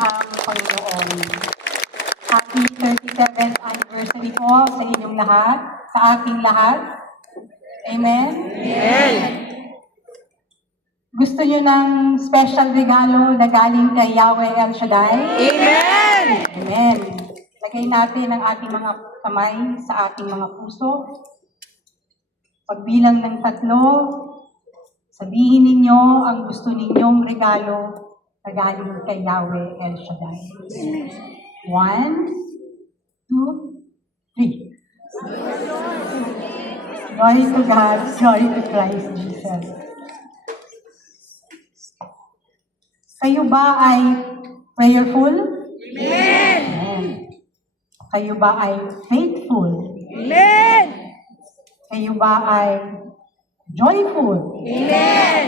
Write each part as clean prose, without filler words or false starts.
ang Panginoon. Happy 37th anniversary po sa inyong lahat, sa aking lahat. Amen? Amen. Gusto nyo ng special regalo na galing kay Yahweh El Shaddai? Amen. Amen. Lagay natin ang ating mga kamay sa ating mga puso. Pagbilang ng 3, sabihin ninyo ang gusto ninyong regalo na galing kay Yahweh El Shaddai. 1, 2, 3. Glory to God, glory to Christ Jesus. Kayo ba ay prayerful? Amen. Amen. Kayo ba ay faithful? Amen. Kayo ba ay joyful? Amen.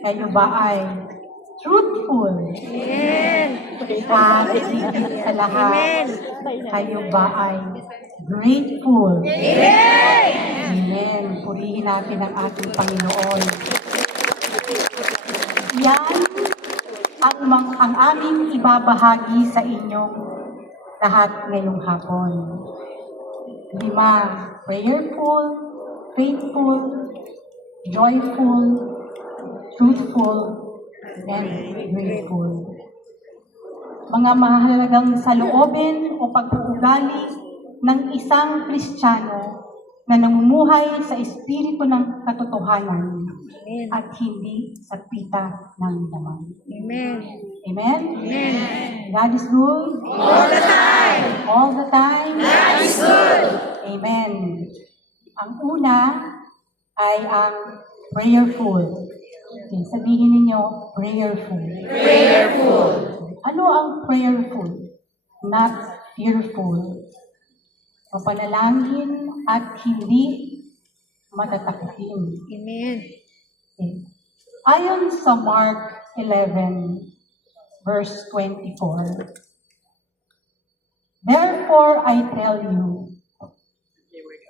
Kayo ba ay truthful? Amen. At higit sa lahat, kayo ba ay grateful? Amen. Amen. Purihin natin ang ating Panginoon. Yan ang aming ibabahagi sa inyong lahat ngayong hapon. 5, prayerful, faithful, joyful, truthful, and grateful. Mga mahalagang saloobin o pag-uugali ng isang Kristiyano na namumuhay sa espiritu ng katotohanan at hindi sa pita ng laman. Amen. Amen? Amen. God is good. All the time. All the time. God is good. Amen. Ang una ay ang prayerful. Okay, sabihin ninyo, prayerful. Prayerful. Ano ang prayerful? Not fearful. Mapanalangin at hindi matatakutin. Amen. Okay. Ayon sa Mark 11, verse 24, therefore I tell you,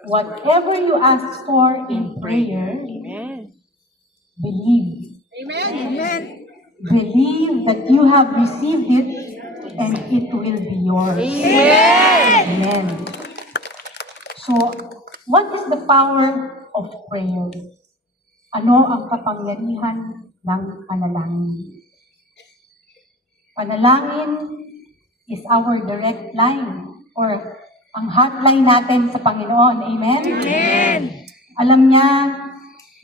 whatever you ask for in prayer, Amen. believe. Amen. Amen. Believe that you have received it and it will be yours. Amen. Amen. So, what is the power of prayer? Ano ang kapangyarihan ng panalangin? Panalangin is our direct line or ang hotline natin sa Panginoon. Amen? Amen. Alam niya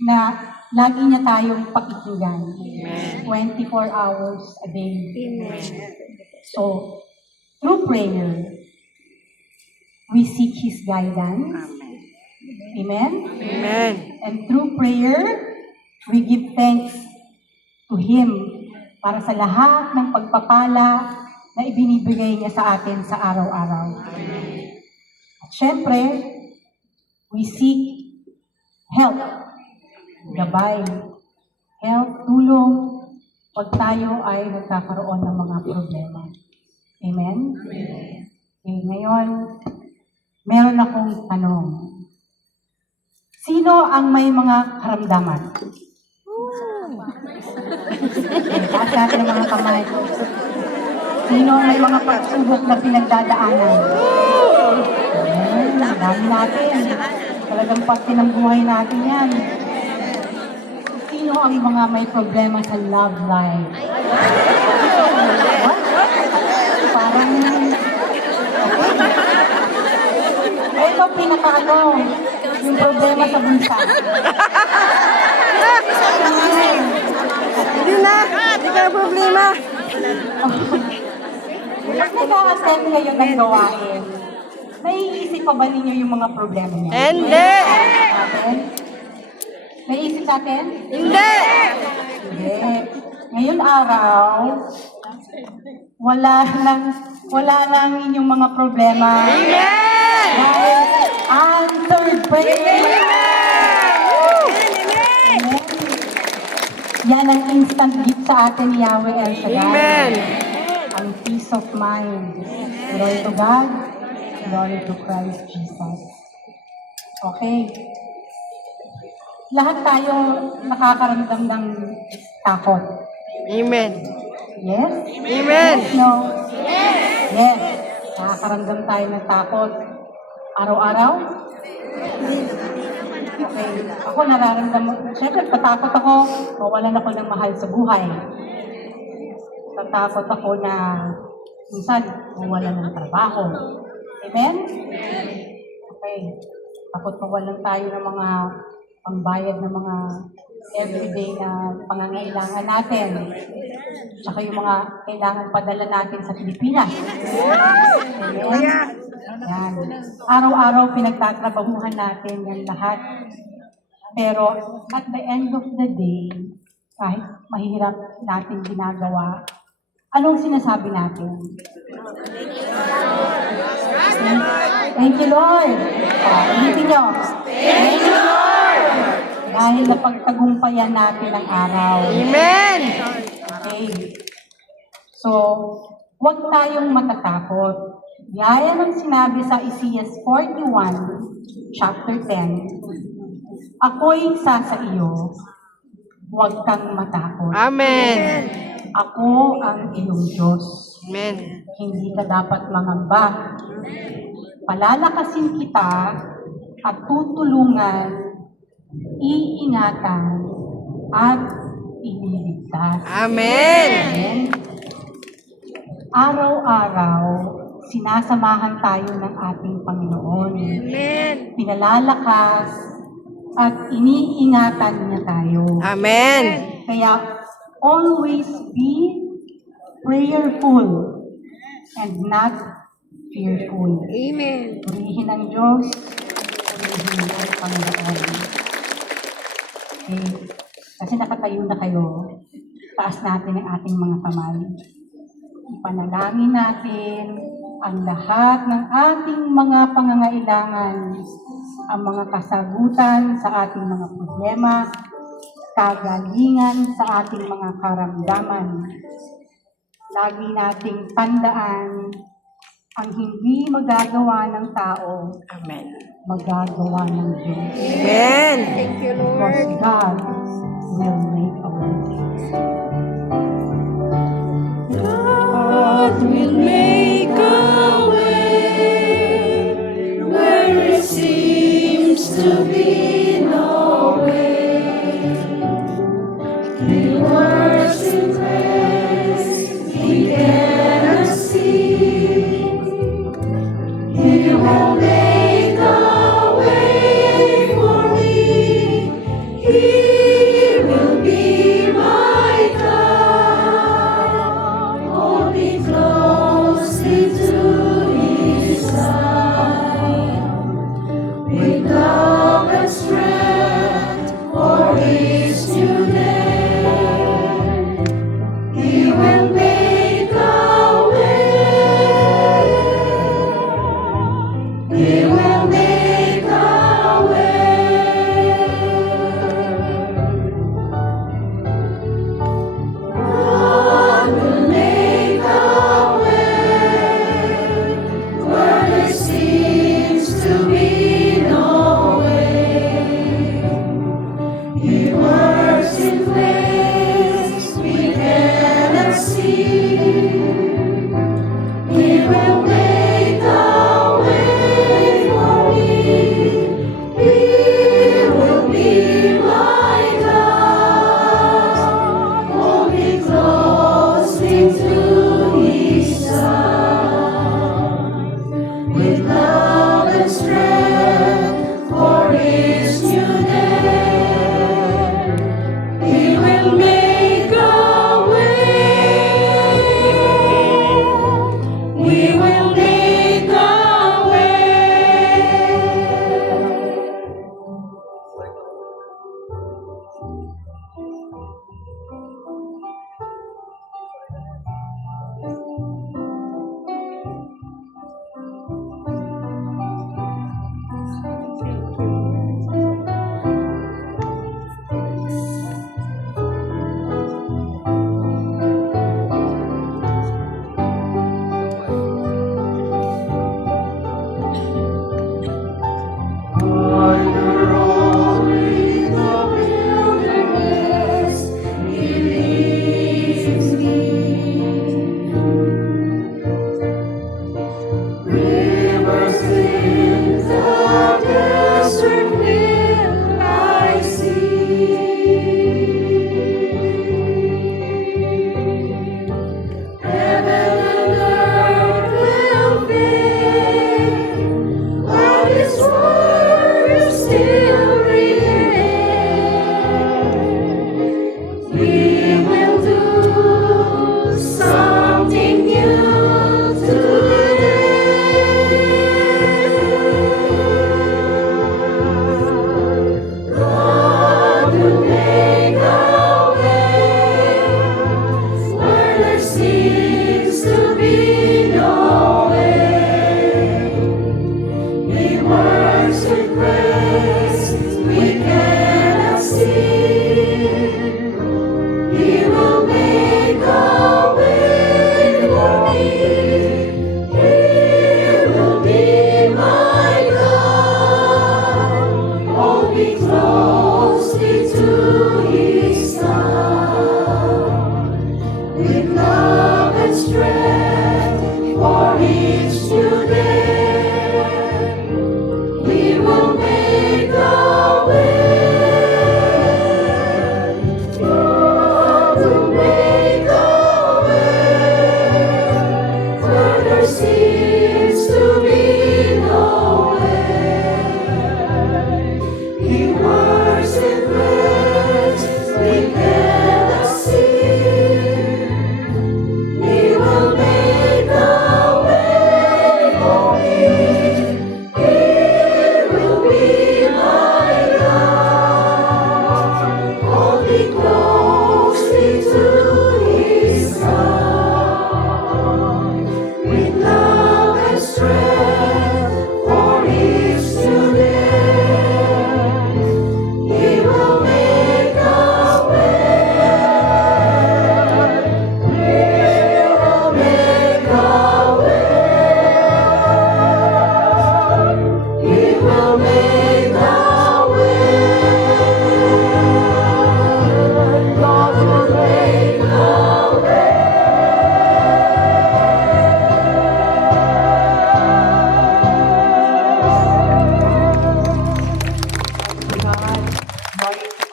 na lagi niya tayong pakikinggan. Amen. 24 hours a day. Amen. So, through prayer, we seek His guidance. Amen? Amen. And through prayer, we give thanks to Him para sa lahat ng pagpapala na ibinibigay niya sa atin sa araw-araw. At syempre, we seek help, gabay, help, tulong, pag tayo ay nagkakaroon ng mga problema. Amen? Okay, ngayon, meron akong tanong. Sino ang may mga karamdaman? Okay, taas natin ang mga kamay. Sino ang may mga pagsubok na pinagdadaanan? Ayan, dami natin. Talagang parte ng buhay natin yan. Sino ang mga may problema sa love life? What? Parang... Ito pinaka-ano, yung problema sa bunsa. Hindi na. Hindi ka na problema. Pag nag-a-attend kayo ng gawain, naiisip pa ba ninyo yung mga problema niyo? Hindi. Naiisip natin? Hindi. Hindi. Ngayon araw, wala nang inyong mga problema. Amen. Dahil answered prayer. Amen. Yan ang instant gift sa atin ni Yahweh El Shaddai. Amen. Ang peace of mind. Glory to God. Glory to Christ Jesus. Okay. Lahat tayo nakakaramdam ng takot. Amen. Yes? Amen. Yes, no? Yes. Nakakaramdam tayo ng takot. Araw-araw? Okay. Ako nararamdaman, syempre patakot ako, mawalan ako ng mahal sa buhay. Tatakot ako na minsan mawalan ng trabaho. Amen? Okay. Takot mawalan tayo ng mga pambayad ng mga everyday na pangangailangan natin. Tsaka yung mga kailangan padala natin sa Pilipinas. Amen? Yan. Araw-araw pinagtatrabahuhan natin yan lahat. Pero at the end of the day, kahit mahirap natin ginagawa, anong sinasabi natin? Thank you, Lord. Ulitin nyo. Thank you, Lord. Dahil napagtagumpayan natin ang araw. Amen. Okay. So, huwag tayong matatakot. Gaya ng sinabi sa Isaiah 41, chapter 10, ako'y isa sa iyo, huwag kang matakot. Amen. Ako ang iyong Diyos. Amen. Hindi ka dapat mangamba. Palalakasin kita at tutulungan, iingatan, at ililigtas. Amen. Amen. Araw-araw, sinasamahan tayo ng ating Panginoon. Amen. Pinalalakas at iniingatan niya tayo. Amen. Kaya always be prayerful and not fearful. Amen. Purihin ang Diyos, purihin ang Panginoon. Okay. Kasi nakatayo na kayo, taas natin ang ating mga kamay. Ipanalangin natin ang lahat ng ating mga pangangailangan, ang mga kasagutan sa ating mga problema, kagalingan sa ating mga karamdaman. Lagi nating tandaan, ang hindi magagawa ng tao, Amen. magagawa ng Diyos. Amen. Because God will make a way. God will make a way where it seems to be no way. He works in ways we cannot see. He will make a way for me. He will be my God. Hold me closely to His side. With love and strength for His new day. He will make a way. He will make a way. God will make a way where there seems to be no way. He works in ways we cannot see. He will make a way for me. He will be my God. Hold me closely to His side. With love and strength for His new day. He will make a way.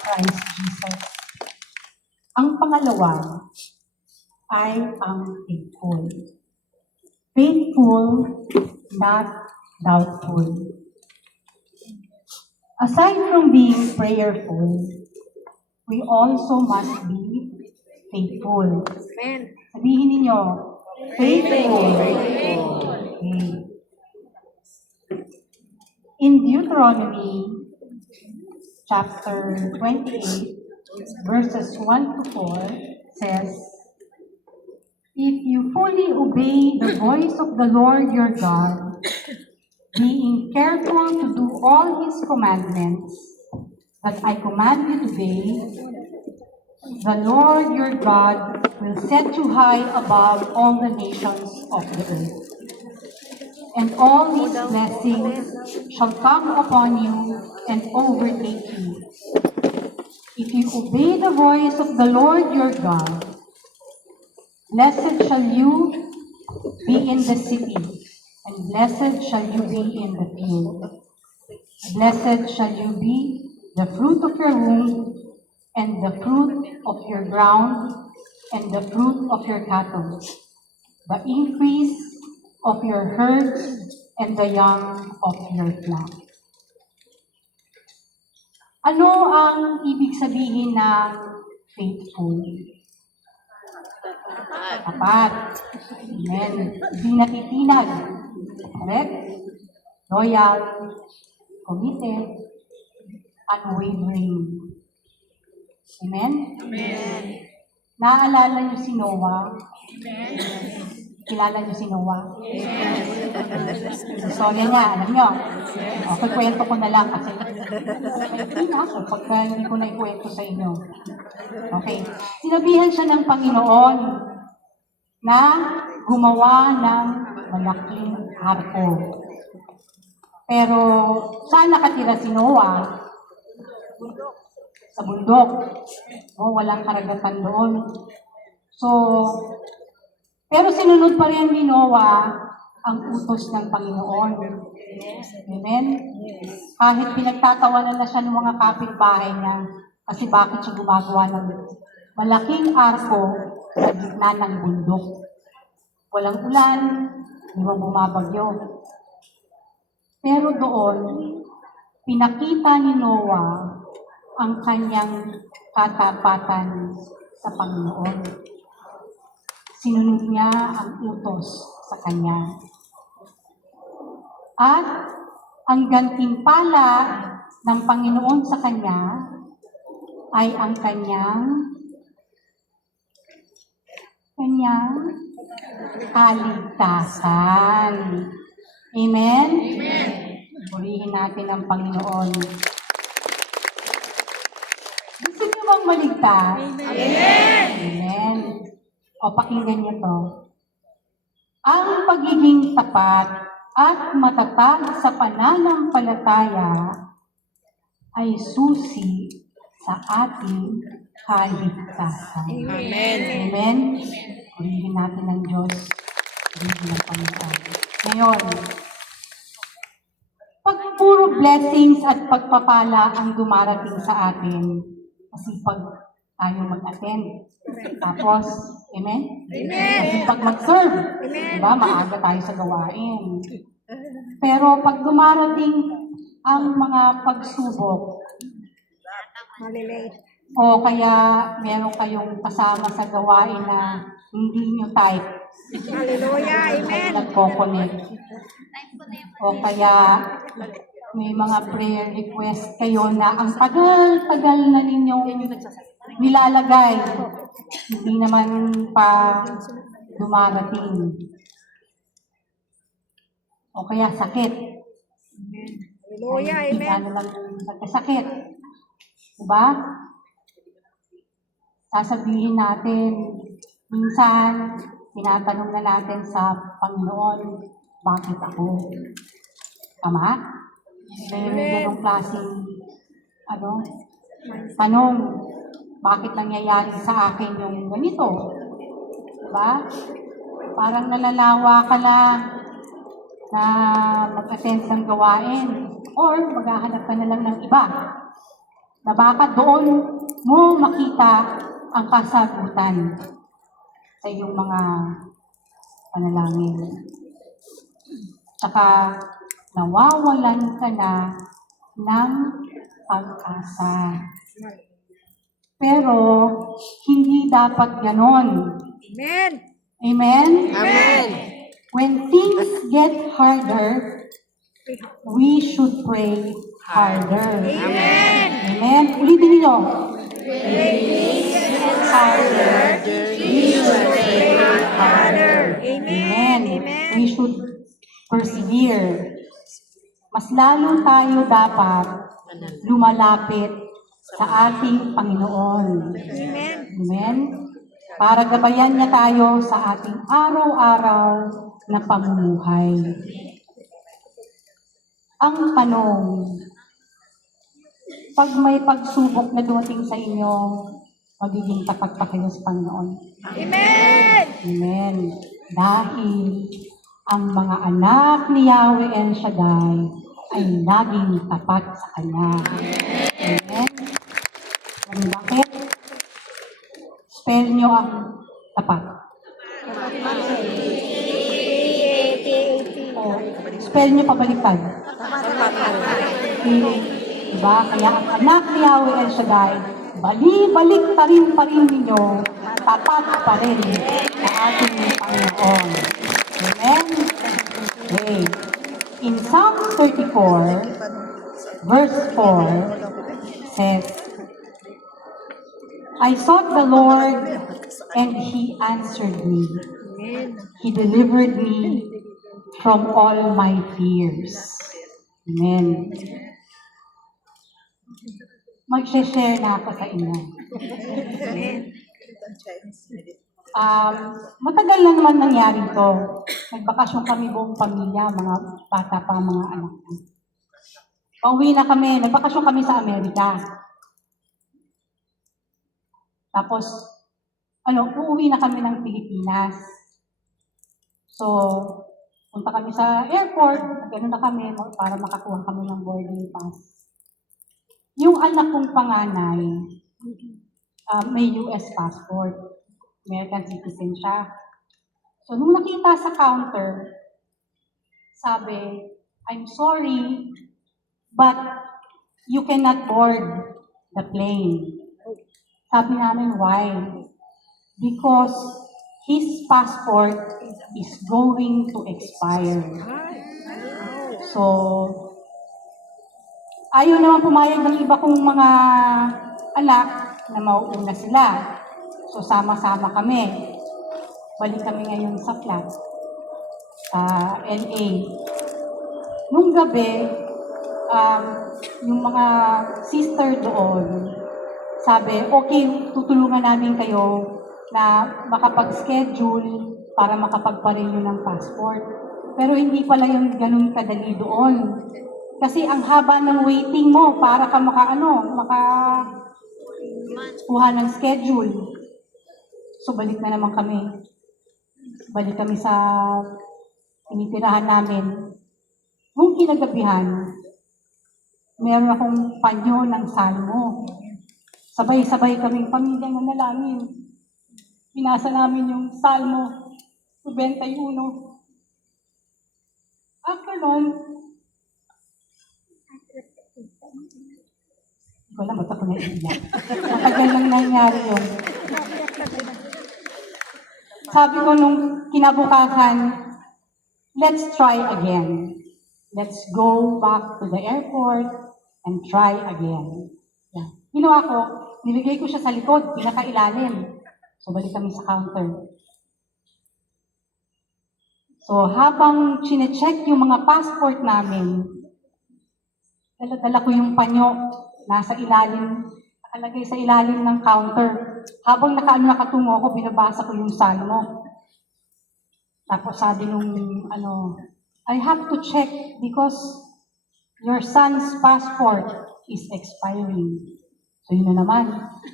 Christ Jesus. Ang pangalawa ay ang faithful. Faithful, not doubtful. Aside from being prayerful, we also must be faithful. Amen. Sabihin ninyo, faithful. Okay. In Deuteronomy chapter 28, verses 1 to 4 says, if you fully obey the voice of the Lord your God, being careful to do all his commandments that I command you today, the Lord your God will set you high above all the nations of the earth. And all these blessings shall come upon you and overtake you, if you obey the voice of the Lord your God. Blessed shall you be in the city, and blessed shall you be in the field. Blessed shall you be the fruit of your womb, and the fruit of your ground, and the fruit of your cattle, the increase of your herds, and the young of your flock. Ano ang ibig sabihin ng faithful? Tapat. Amen. Hindi natitinag. Correct? Loyal, committed, unwavering. Amen? Amen. Naaalala niyo si Noah? Kilala niyo si Noah? Sorry niya, alam niyo. Okay, kwento ko na lang kasi hindi na ako pagka hindi ko na ikwento sa inyo. Okay. Sinabihan siya ng Panginoon na gumawa ng malaking arko. Pero saan nakatira si Noah? Sa bundok. O, walang karagatan doon. So, pero sinunod pa rin ni Noah ang utos ng Panginoon. Amen? Kahit pinagtatawanan na siya ng mga kapitbahay niya, kasi bakit siya gumagawa ng malaking arko sa gitna ng bundok. Walang ulan, hindi mo bumabagyo. Pero doon, pinakita ni Noah ang kanyang katapatan sa Panginoon. Sinunod niya ang utos sa kanya. At ang gantimpala ng Panginoon sa kanya ay ang kanyang kaligtasan. Amen? Amen. Purihin natin ang Panginoon. Gusto niyo bang maligtas? Amen. Amen. O pakinggan niyo to. Ang pagiging tapat at matatag sa pananampalataya ay susi sa ating kaligtasan. Amen. Amen? Purihin natin ang Diyos. Purihin ang Panginoon. Ngayon, pag puro blessings at pagpapala ang dumarating sa atin, kasi pag tayo mag-attend, tapos, amen? Amen. Kasi pag mag-serve, diba, maaga tayo sa gawain. Pero pag dumarating ang mga pagsubok, Malilate. o kaya meron kayong kasama sa gawain na hindi nyo type, Hallelujah. Amen. nagko-connect. O kaya may mga prayer request kayo na ang tagal-tagal na ninyong nilalagay, hindi naman pa dumarating. O kaya sakit. Hallelujah. Ay, Amen. ano lang nagkasakit. Diba? Sasabihin natin, minsan, tinatanong na natin sa Panginoon, bakit ako? Tama? May ganong klaseng, tanong, bakit nangyayari sa akin yung ganito? Diba? Parang nalalawa ka lang na mag-attend ng gawain or maghahanap ka na lang ng iba. na baka doon mo makita ang kasagutan sa iyong mga panalangin. Tsaka nawawalan ka na ng pag-asa. Pero hindi dapat ganon. Amen. Amen? Amen. When things get harder, we should pray harder. Amen. Amen? Ulitin niyo. Harder. We should pray harder. Amen. Amen. Amen. We should persevere. Mas lalo tayo dapat lumalapit sa ating Panginoon. Amen. Amen? Para gabayan niya tayo sa ating araw-araw na pamumuhay. Ang tanong, pag may pagsubok na dumating sa inyo, magiging tapat pa kayo sa Panginoon. Amen. Amen. Dahil ang mga anak ni Yahweh El Shaddai ay laging tapat sa Kanya. Amen. Kung bakit? Spell nyo ang tapat. O, spell nyo pabaliktad. Diba? Kaya ang anak ni Yahweh El Shaddai, balik pa rin ninyo, tapat pa rin sa ating Panginoon. Amen? Okay. In Psalm 34, verse 4, says, I sought the Lord, and He answered me. He delivered me from all my fears. Amen. Mag-share na ako sa inyo. Matagal na naman nangyari to. Nagbakasyon kami buong pamilya, mga bata pa, mga anak ko. Pauwi na kami, nagbakasyon kami sa Amerika. Tapos, uuwi na kami ng Pilipinas. So, punta kami sa airport, gano'n na kami para makakuha kami ng boarding pass. Yung anak kong panganay, may US passport. American citizen siya. So, nung nakita sa counter, sabi, I'm sorry, but you cannot board the plane. Sabi namin, why? Because his passport is going to expire. So, ayaw naman pumayag ng iba kong mga anak na mauuna sila. So, sama-sama kami. Balik kami ngayon sa flat sa LA. Nung gabi, yung mga sister doon, sabi, okay, tutulungan namin kayo na makapag-schedule para makapagpa-renew ng passport. Pero hindi pala yung ganun kadali doon. Kasi ang haba ng waiting mo para ka makakuha ng schedule. So, balik na naman kami. Balik kami sa tinitirahan namin. Nung kinagabihan, meron akong panyo ng salmo. Sabay-sabay kaming pamilya na nalangin. Pinasa namin yung Salmo 21. After nun, hindi ko alam, ba't ako naiiyak? Matagal lang nangyari yun. Sabi ko nung kinabukasan, let's try again. Let's go back to the airport and try again. Yeah. Ginawa ko, nilagay ko siya sa likod, pinakailalim. So, balik kami sa counter. So, habang chine-check yung mga passport namin, dala-dala ko yung panyo, nasa ilalim, nakalagay sa ilalim ng counter. Habang nakatungo ko, binabasa ko yung salmo. Tapos sabi nung, I have to check because your son's passport is expiring. So, yun na naman.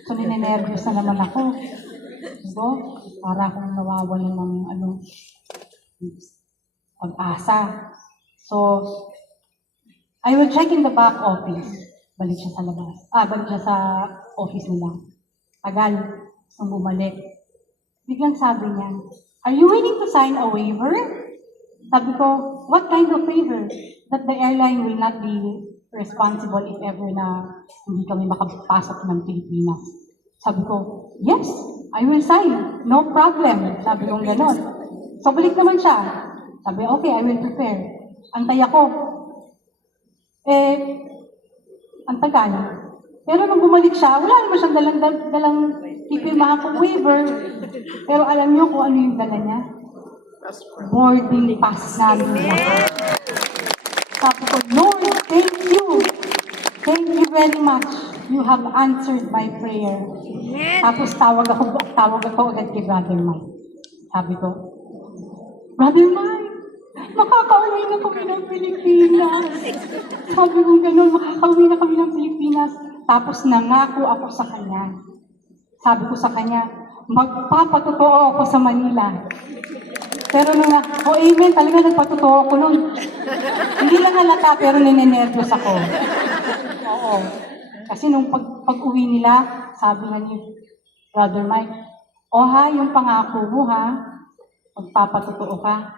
So, ninenervyos na naman ako. So, para akong nawawalan ng pag-asa. So, I will check in the back office. balik siya sa labas. Balik siya sa office nila. Tagal, nung bumalik. Biglang sabi niya, "Are you willing to sign a waiver?" Sabi ko, "What kind of waiver?" That the airline will not be responsible if ever na hindi kami makapasok ng Pilipinas. Sabi ko, "Yes, I will sign. No problem." Sabi ko gano'n. So balik naman siya. Sabi, "Okay, I will prepare." Antay ako. Ang tagal. Pero nung bumalik siya, wala naman siyang dalang pipirmahan kong waiver. Pero alam niyo kung ano yung dala niya? Boarding pass namin lahat. Sabi ko, "Lord, thank you. Thank you very much. You have answered my prayer." Amen. Tapos tawag ako agad kay Brother Mike. Sabi ko, "Brother Mike, makakauwi na kami ng Pilipinas." Sabi ko gano'n, makakauwi na kami ng Pilipinas. Tapos nangako ako sa kanya. Sabi ko sa kanya, magpapatotoo ako sa Manila. Pero amen, talaga nagpatotoo ako nun. Hindi lang halata, pero ninenervyos ako. Oo. Kasi nung pag-uwi nila, sabi nga ni Brother Mike, yung pangako mo ha, magpapatotoo ka.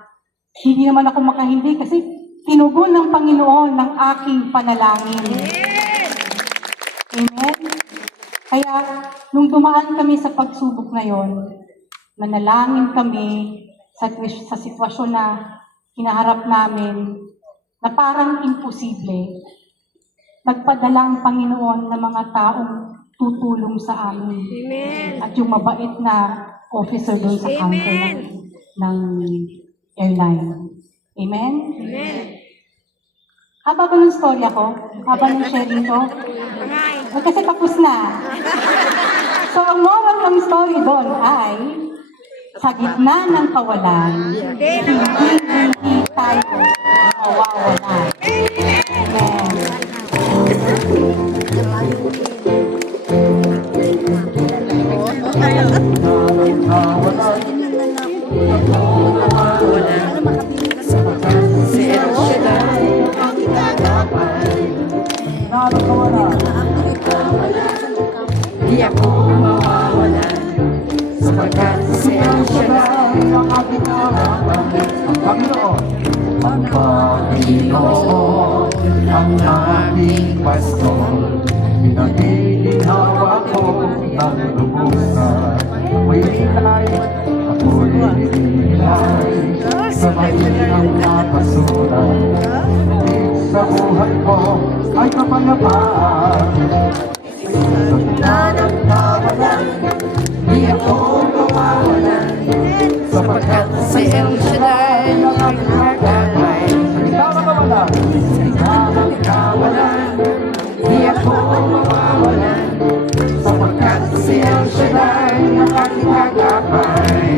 Hindi naman ako makahindi kasi tinugon ng Panginoon ng aking panalangin. Amen? Kaya, nung dumaan kami sa pagsubok na yon, manalangin kami sa sitwasyon na hinaharap namin na parang imposible. Nagpadala ang Panginoon ng mga taong tutulong sa amin. Amen. At yung mabait na officer doon sa counter Amen. ng airline. Amen? Amen. Haba ba ng storya ko? Haba ng sharing ko? Kasi tapos na. So, ang moral ng story doon ay, sa gitna ng kawalan, hindi tayo mawawalan. Amen. Di ako mawawalan sapagkat si El Shaddai ang aking harapan. Ang Panginoon, ang Panginoon, ang aking pastor. Pinagiginawa ko ng lubusan. May hilay, ako'y hilay sa mahinang napasulan. Sa buhay ko ay kapayapaan. Sa gitna ng kawalan, di ako mawawalan sapagkat si El Shaddai ang aking hagabay. Sa gitna ng kawalan, sa gitna ng kawalan, di ako mawawalan sapagkat si El Shaddai ang aking hagabay.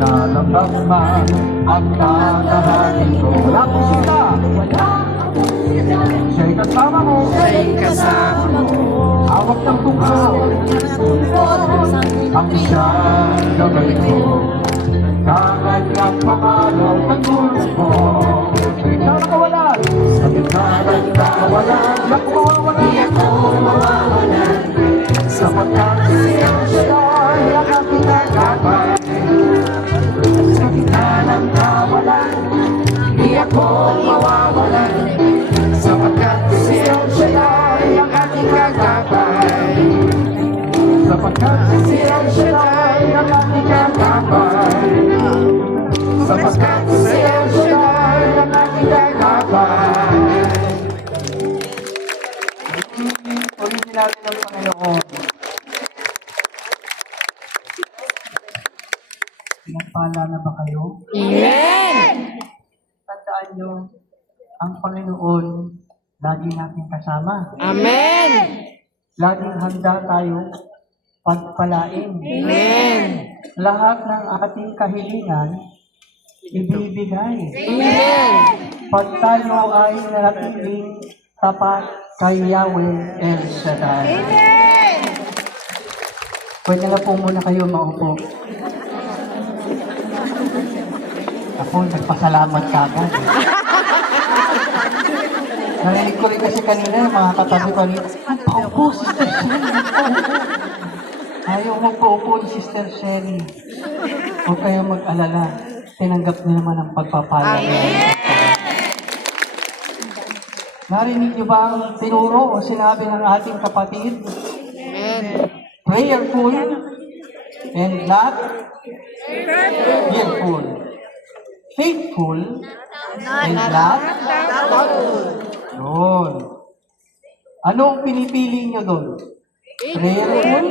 Lalabas man ang kakahanin ko, wala akong sila, siya'y kasama mo, hawak ng tungkol, ang siyang gabay ko, kahit ang pangalan ng gulo ko. Sa gitna ng kawalan, sa gitna ng kawalan, di ako mawawalan sapagkat si El Shaddai ang aking hagabay. Sa gitna ng kawalan, di ako mawawalan sapagkat si El Shaddai ang aking hagabay. Sapagkat si El Shaddai ang aking hagabay. Sapagkat si El Shaddai ang aking hagabay. Ulitin natin ang Panginoon. Pinagpala na ba kayo? Amen. Tandaan nyo, ang Panginoon, lagi natin kasama. Amen. Laging handa tayo pagpalain. Amen. Lahat ng ating kahilingan, ibibigay. Amen. Pag tayo ay nanatiling tapat kay Yahweh El Shaddai. Amen. Pwede na po muna kayo maupo. Ako, nagpasalamat ka agad. Narinig ko rin kasi kanina, mga katabi ko rin, magpaupo, Sister Shelly, magpaupo. Ayaw magpaupo ni Sister Shelly. Huwag kayong mag-alala. Tinanggap niyo naman ang pagpapala niya. Narinig niyo ba ang tinuro o sinabi ng ating kapatid? Amen. Prayerful and not fearful. Faithful and not yun. Anong pinipili niyo doon? Prayerful?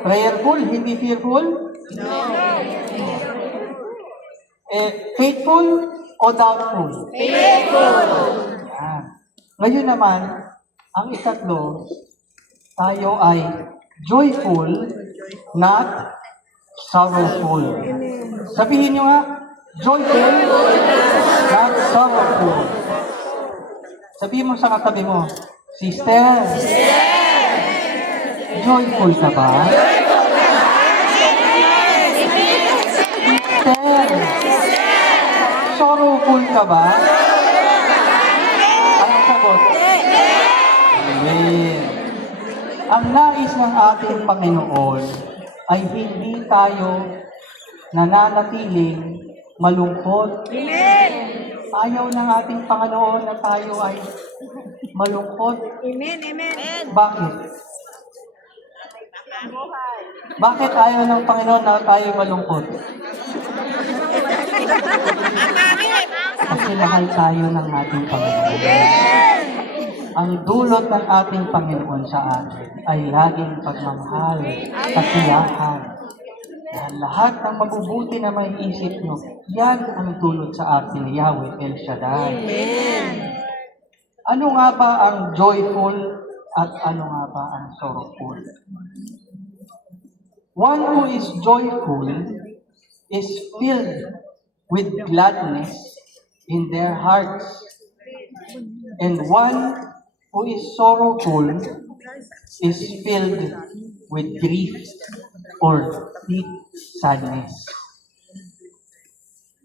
Prayerful, hindi fearful? Faithful o doubtful? Yan. Ngayon naman, ang ikatlo, tayo ay joyful, not sorrowful. Sabihin nyo nga, joyful, not sorrowful. Sabihin mo sa katabi mo, Sister, joyful ka ba? Sister, sorrowful ka ba? Anong sagot? Amen. Ang nais ng ating Panginoon ay hindi tayo nananatiling malungkot. Ayaw ng ating Panginoon na tayo ay malungkot. Bakit? Bakit ayaw ng Panginoon na tayo malungkot? Kasi mahal tayo ng ating Panginoon. Ang dulot ng ating Panginoon sa atin ay laging pagmamahal, katiyakan. Dahil lahat ng mabubuti na may isip nyo, yan ang dulot sa atin ni Yahweh El Shaddai. Ano nga ba ang joyful at ano nga ba ang sorrowful? One who is joyful is filled with gladness in their hearts. And one who is sorrowful is filled with grief or deep sadness.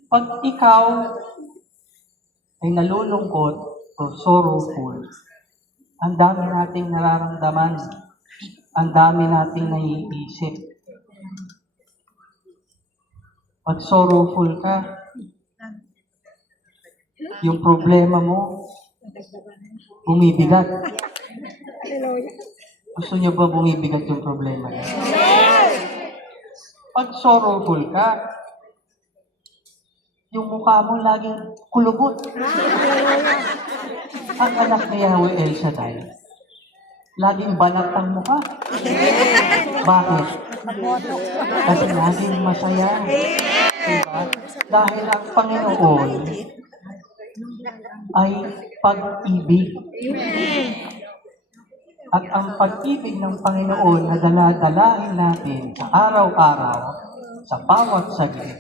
Pag ikaw ay nalulungkot o sorrowful, ang dami nating nararamdaman, ang dami nating naiisip. Pag sorrowful ka, yung problema mo, bumibigat. Gusto niyo ba bumibigat yung problema niyo? Pag sorrowful ka, yung mukha mo laging kulubot. Ang anak ni Yahweh El Shaddai, laging banat ang mukha. Bakit? Kasi laging masaya. Diba? Dahil ang Panginoon ay pag-ibig. At ang pag-ibig ng Panginoon na dala-dalahin natin sa araw-araw, sa bawat saglit,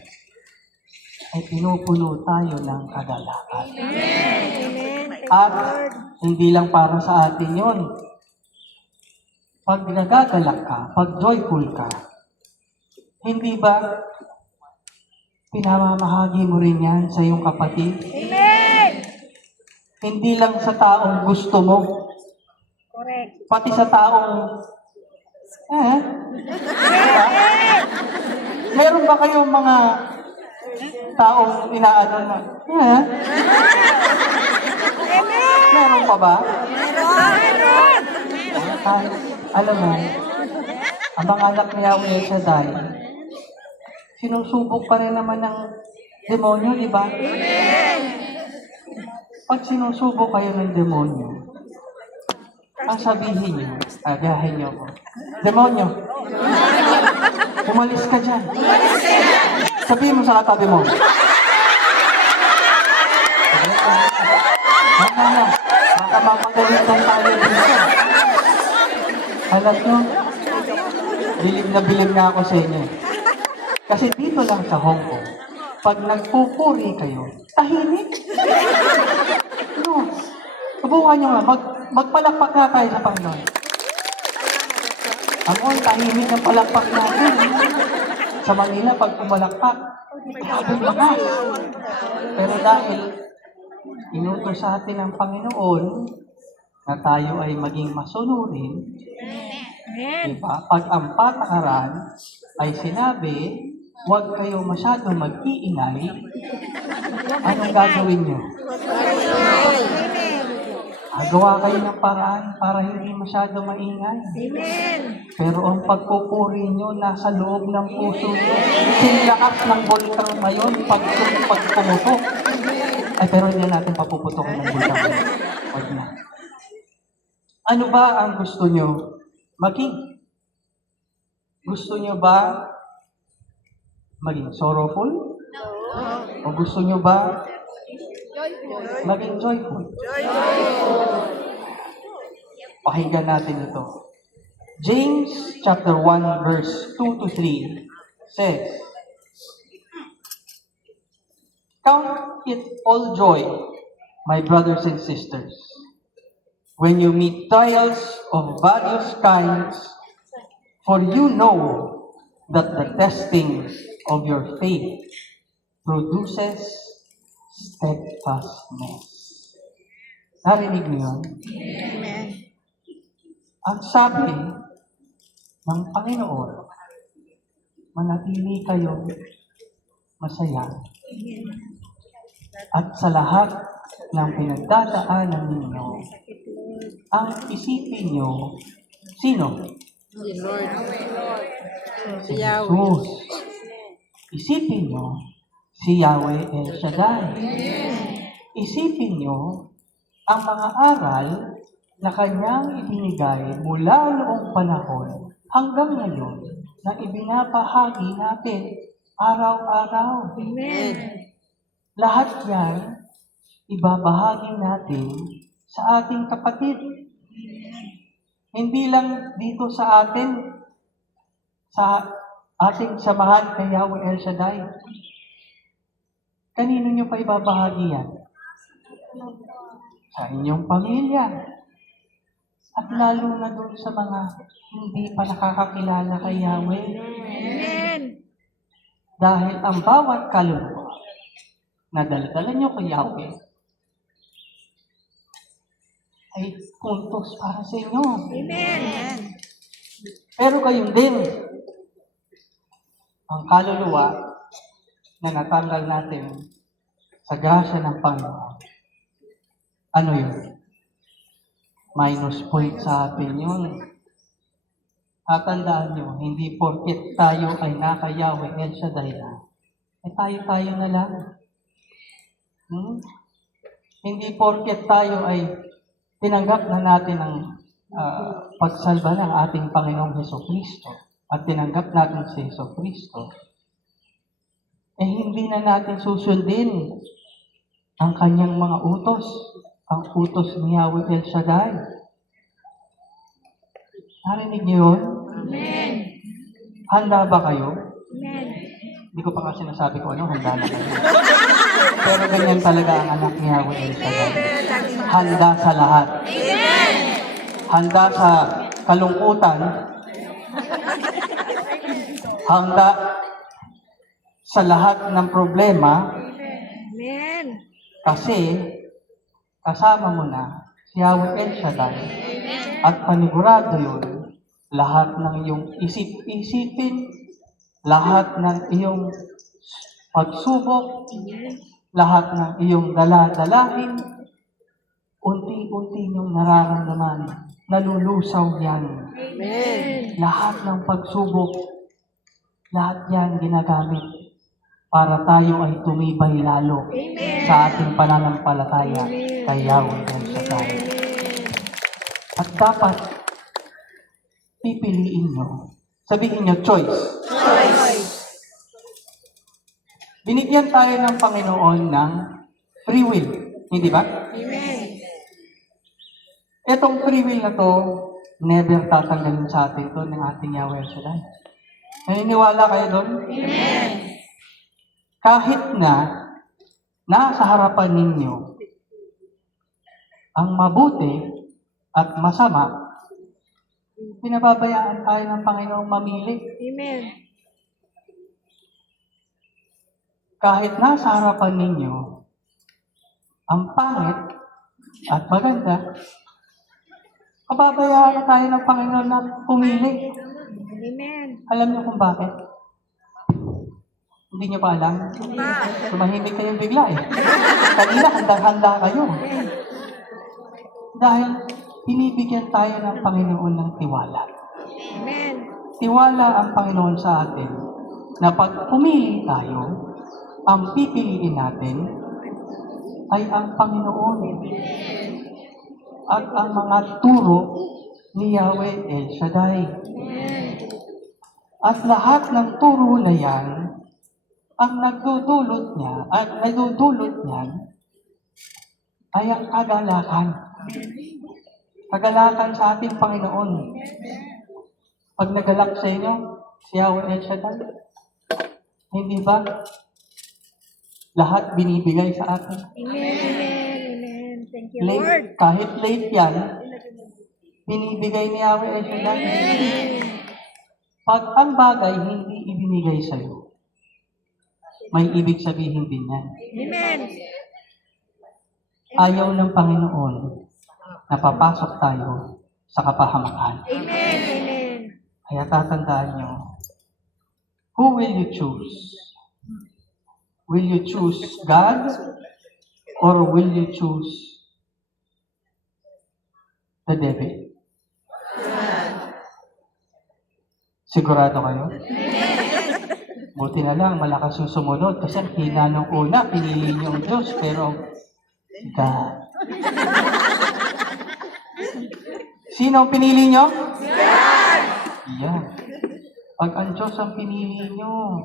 ay pinupuno tayo ng kagalakan. At hindi lang para sa atin yon. Pag nagagalak ka, pag joyful ka, hindi ba pinamamahagi mo rin yan sa iyong kapatid? Hindi lang sa taong gusto mo. Pati sa taong, diba? Meron ba kayong mga taong inaano na, meron pa ba? Alam mo, ang mga anak ni Yahweh El Shaddai, sinusubok pa rin naman ng demonyo, di ba? Pag sinusubok kayo ng demonyo, ang sabihin niyo, agahin niyo ko, demonyo, umalis ka dyan. Sabihin mo sa katabi mo. Baka mapagalitan tayo dito. Alam nyo, bilib na ako sa inyo. Kasi dito lang sa Hong Kong, pag nagpupuri kayo, tahimik. No. Subukan nyo nga, magpalakpak na tayo sa Panginoon. Ang tahimik ng palakpak natin. Sa Manila, pag pumalakpak, habang lakas. Pero dahil Inutos sa atin ng Panginoon na tayo ay maging masunurin. Diba? Pag ang patakaran ay sinabi, huwag kayo masyado mag-iingay, anong gagawin nyo? Gawa kayo ng paraan para hindi masyado maingay. Pero ang pagpupuri nyo nasa loob ng puso nyo. Sinilakas ng bulkang ngayon pag pumutok. Ay, pero hindi natin papuputokin ng bulkang ngayon. Huwag na. Ano ba ang gusto nyo maging? Gusto nyo ba maging sorrowful? O gusto nyo ba maging joyful? Pakinggan natin ito. James chapter 1 verse 2 to 3 says, "Count it all joy, my brothers and sisters, when you meet trials of various kinds, for you know that the testing of your faith produces steadfastness." Narinig niyo yun? Ang sabi ng Panginoon, manatili kayong masaya. At sa lahat ng pinagdadaanan ninyo, ang isipin nyo, sino? Si Jesus. Isipin nyo, si Yahweh El Shaddai. Isipin nyo, ang mga aral na kanyang ibinigay mula noong panahon hanggang ngayon na ibinabahagi natin araw-araw. Lahat yan, ibabahagi natin sa ating kapatid. Hindi lang dito sa atin, sa ating samahan kay Yahweh El Shaddai. Kanino nyo pa ibabahagi yan? Sa inyong pamilya. At lalo na doon sa mga hindi pa nakakakilala kay Yahweh. Dahil ang bawat kaluluwa na dala-dala nyo kay Yahweh ay puntos para sa inyo. Pero gayon din, ang kaluluwa na natanggal natin sa grasya ng Panginoon. Ano yun? Minus point sa atin yun. At tandaan nyo, hindi porket tayo ay naka-Yahweh El Shaddai na, ay tayo-tayo na lang. Hindi porket tayo ay tinanggap na natin ang pagsalba ng ating Panginoong Hesukristo at tinanggap natin si Hesukristo, eh hindi na natin susundin ang kanyang mga utos, ang utos ni Yahweh El Shaddai. Narinig niyo yun? Amen. Handa ba kayo? Amen. Hindi ko pa kasi sinasabi ko ano, handa na kayo. Pero ganyan talaga ang anak ni Yahweh El Shaddai. Handa sa lahat. Handa sa kalungkutan. Handa sa lahat ng problema. Amen. Kasi kasama mo na si Yahweh El Shaddai. At panigurado yun, lahat ng iyong isip-isipin, lahat ng iyong pagsubok, lahat ng iyong dala-dalahin, unti-unti niyong nararamdaman, nalulusaw yan. Amen. Lahat ng pagsubok, lahat yan ginagamit para tayo ay tumibay lalo sa ating pananampalataya kay Yahweh El Shaddai. At dapat pipiliin nyo. Sabihin nyo, choice. Binigyan tayo ng Panginoon ng free will. Hindi ba? Amen. Etong free will na to, never tatanggalin sa atin to ng ating Yahweh El Shaddai. Naniniwala kayo doon? Amen. Kahit na nasa harapan ninyo ang mabuti at masama, pinababayaan tayo ng Panginoong mamili. Amen. Kahit nasa harapan ninyo ang pangit at maganda, pababayaan na tayo ng Panginoon na pumili. Amen. Alam niyo kung bakit? Hindi niyo ba alam? Tumahimik kayong bigla eh. Kanina, handang-handa kayo. Dahil binibigyan tayo ng Panginoon ng tiwala. Amen. Tiwala ang Panginoon sa atin na pag pumili tayo, ang pipiliin natin ay ang Panginoon. At ang mga turo ni Yahweh El Shaddai. At lahat ng turo na yan, ang nagdudulot niyan ay ang kagalakan. Kagalakan sa ating Panginoon. Pag nagalak sa inyo, si Yahweh El Shaddai, hindi ba lahat binibigay sa atin? Amen. Amen. Thank you, Lord. Late, kahit late yan, binibigay ni Yahweh El Shaddai. Pag ang bagay hindi ibinigay sa iyo, may ibig sabihin din yan. Amen. Ayaw ng Panginoon na papasok tayo sa kapahamakan. Amen. Amen. Kaya tatandaan nyo, who will you choose? Will you choose God or will you choose the devil? Sigurado kayo? Buti na lang, malakas yung sumunod kasi ang hina nung una, pinili niyo ang Diyos, pero God. Sino ang pinili niyo? God! Yan. Pag ang Diyos ang pinili niyo,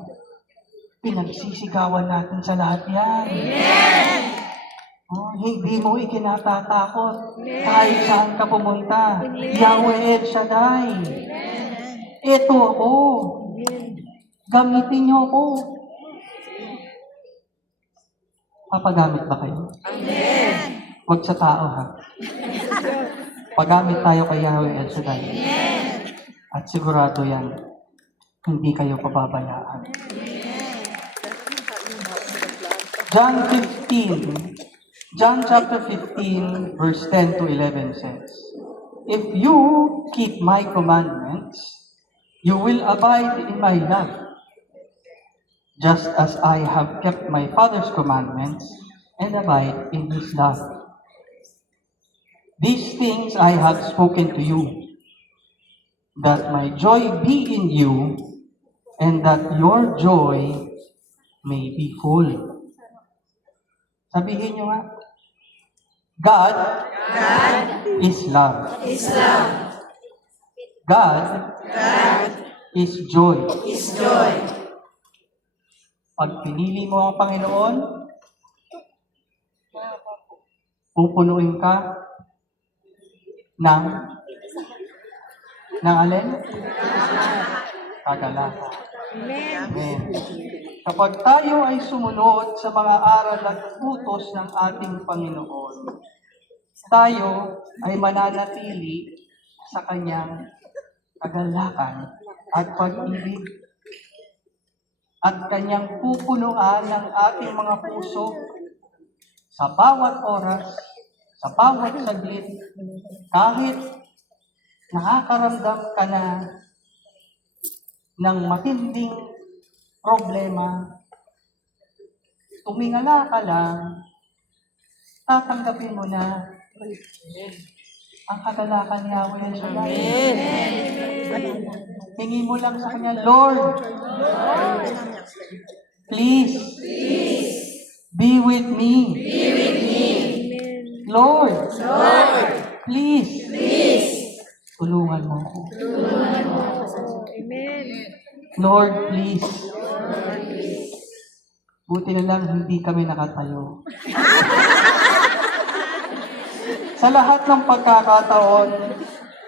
pinagsisigawan natin sa lahat yan. Amen! Oh, hindi mo ikinatatakot kahit saan ka pumunta. Yahweh El Shaddai. Ito ako. Gamitin niyo ako. Papagamit ba kayo? Amen. Huwag sa tao, ha? Pagamit tayo kay Yahweh El Shaddai. At sigurado yan, hindi kayo pababayaan. John chapter 15, verse 10 to 11 says, if you keep my commandments, you will abide in my love, just as I have kept my Father's commandments and abide in his love. These things I have spoken to you, that my joy be in you, and that your joy may be full. Sabihin nyo nga, God is love. God is joy. Pag pinili mo ang Panginoon, pupunuin ka ng alin? Kagalakan. Amen. Kapag tayo ay sumunod sa mga aral at utos ng ating Panginoon, tayo ay mananatili sa kanyang kagalakan at pag-ibig at kanyang pupunuan ng ating mga puso sa bawat oras, sa bawat saglit, kahit nakakaramdam ka na ng matinding problema, tumingala ka lang, tatanggapin mo na ang kagalakan ni Yahweh El Shaddai. Hingi mo lang sa Kanya, Lord, please, be with me. Lord, please, tulungan mo ako. Amen. Lord, please. Buti na lang hindi kami nakatayo. Sa lahat ng pagkakataon,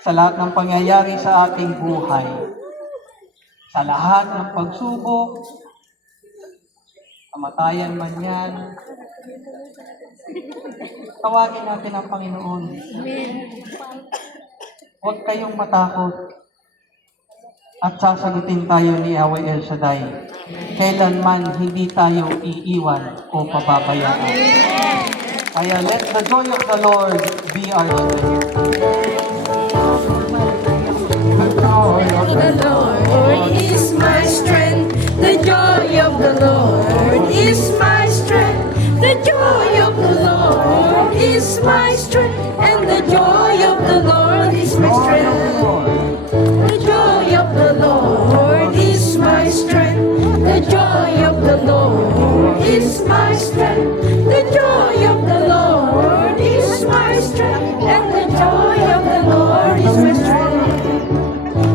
sa lahat ng pangyayari sa ating buhay, sa lahat ng pagsubok, kamatayan man yan, tawagin natin ang Panginoon. Huwag kayong matakot. At sasagutin tayo ni Yahweh El Shaddai. Kailanman hindi tayo iiwan o pababayaan. Kaya let the joy of the Lord be our strength. The joy of the The Lord is my strength. The joy of the Lord is my strength. The joy of the Lord is my strength. And the joy of the Lord is my strength. The joy of the Lord is my strength. The joy of the Lord is my strength. The joy of the Lord is my strength. And the joy of the Lord is my strength.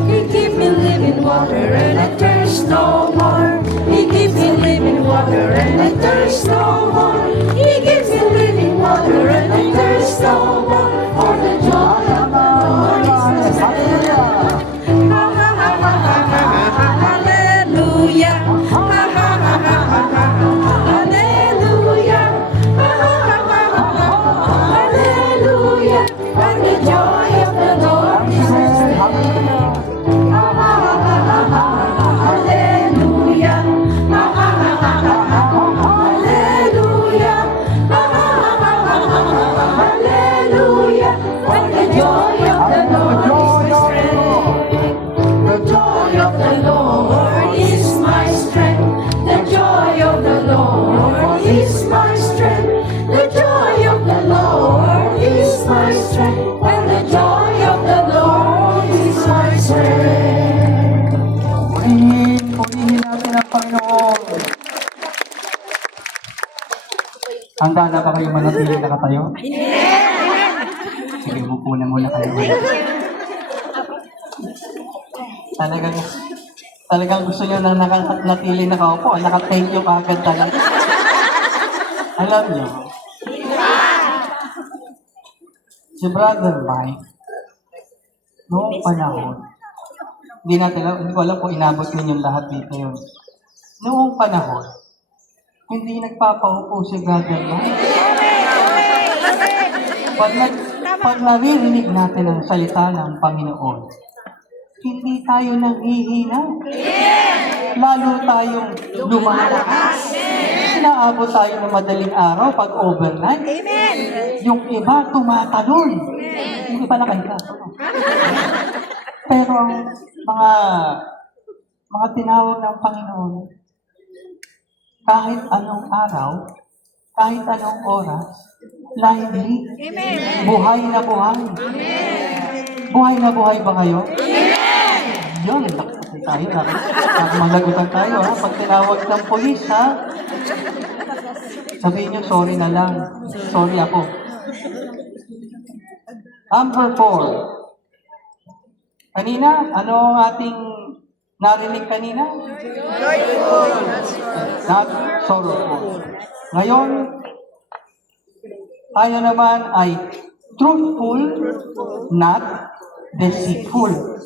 He gives me living water and I thirst no more. He gives me living water and I thirst no more. He gives me living water and I thirst no more. For the joy of the Lord is my strength. Ha ha ha ha ha ha ha, hallelujah. Ha ha ha ha ha ha, hallelujah. Ha ha ha ha ha ha, hallelujah. And the joy of the Lord is my strength. Ha ha ha ha ha ha, hallelujah. Ha ha ha ha ha ha, hallelujah. Ha ha ha ha ha ha, hallelujah. And the joy of the Lord is my strength. The joy of the Lord is my strength. The joy of the Lord is my strength. The joy of the Lord is my strength. And the joy of the Lord is my strength. Purihin natin ang Panginoon. Handa na ba kayo manatili nakatayo? Sige, upo na muna kayo. Talagang gusto nyo na nakanatili nakaupo. Naka-thank you kagad talaga. Alam nyo, si Brother Mike, noong panahon, hindi ko alam kung inabot ninyong lahat dito yun. Noong panahon, hindi nagpapaupo si Brother Mike. Pag naririnig natin ang salita ng Panginoon, hindi tayo nanghihina. Lalo tayong lumalakas. Inaabot tayo ng madaling araw pag overnight. Yung iba tumatalon. Yung iba nakanta. Pero ang mga tinawag ng Panginoon, kahit anong araw, kahit anong oras, lively. Buhay na buhay. Buhay na buhay ba kayo? Yun, tayo na. Malagutan tayo, ha? Pag tinawag ng polis, ha? Sabihin nyo, sorry na lang. Sorry ako. Number 4. Kanina, ano ang ating narinig kanina? Joyful. Not sorrowful. Ngayon, tayo naman ay truthful, not deceitful.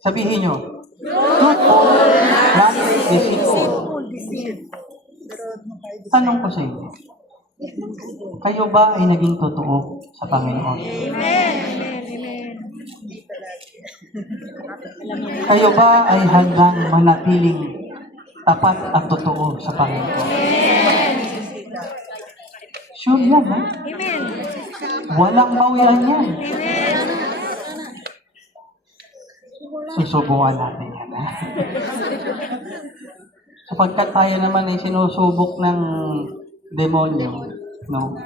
Sabihin nyo, truthful, not deceitful. Tanong ko sa inyo, kayo ba ay naging totoo sa Panginoon? Kayo ba ay handang manatiling tapat at totoo sa Panginoon? Sure yan, ha? Walang bawian yan. Susubukan natin yan, ha? Sapagkat tayo naman ay sinusubok ng demonyo, no?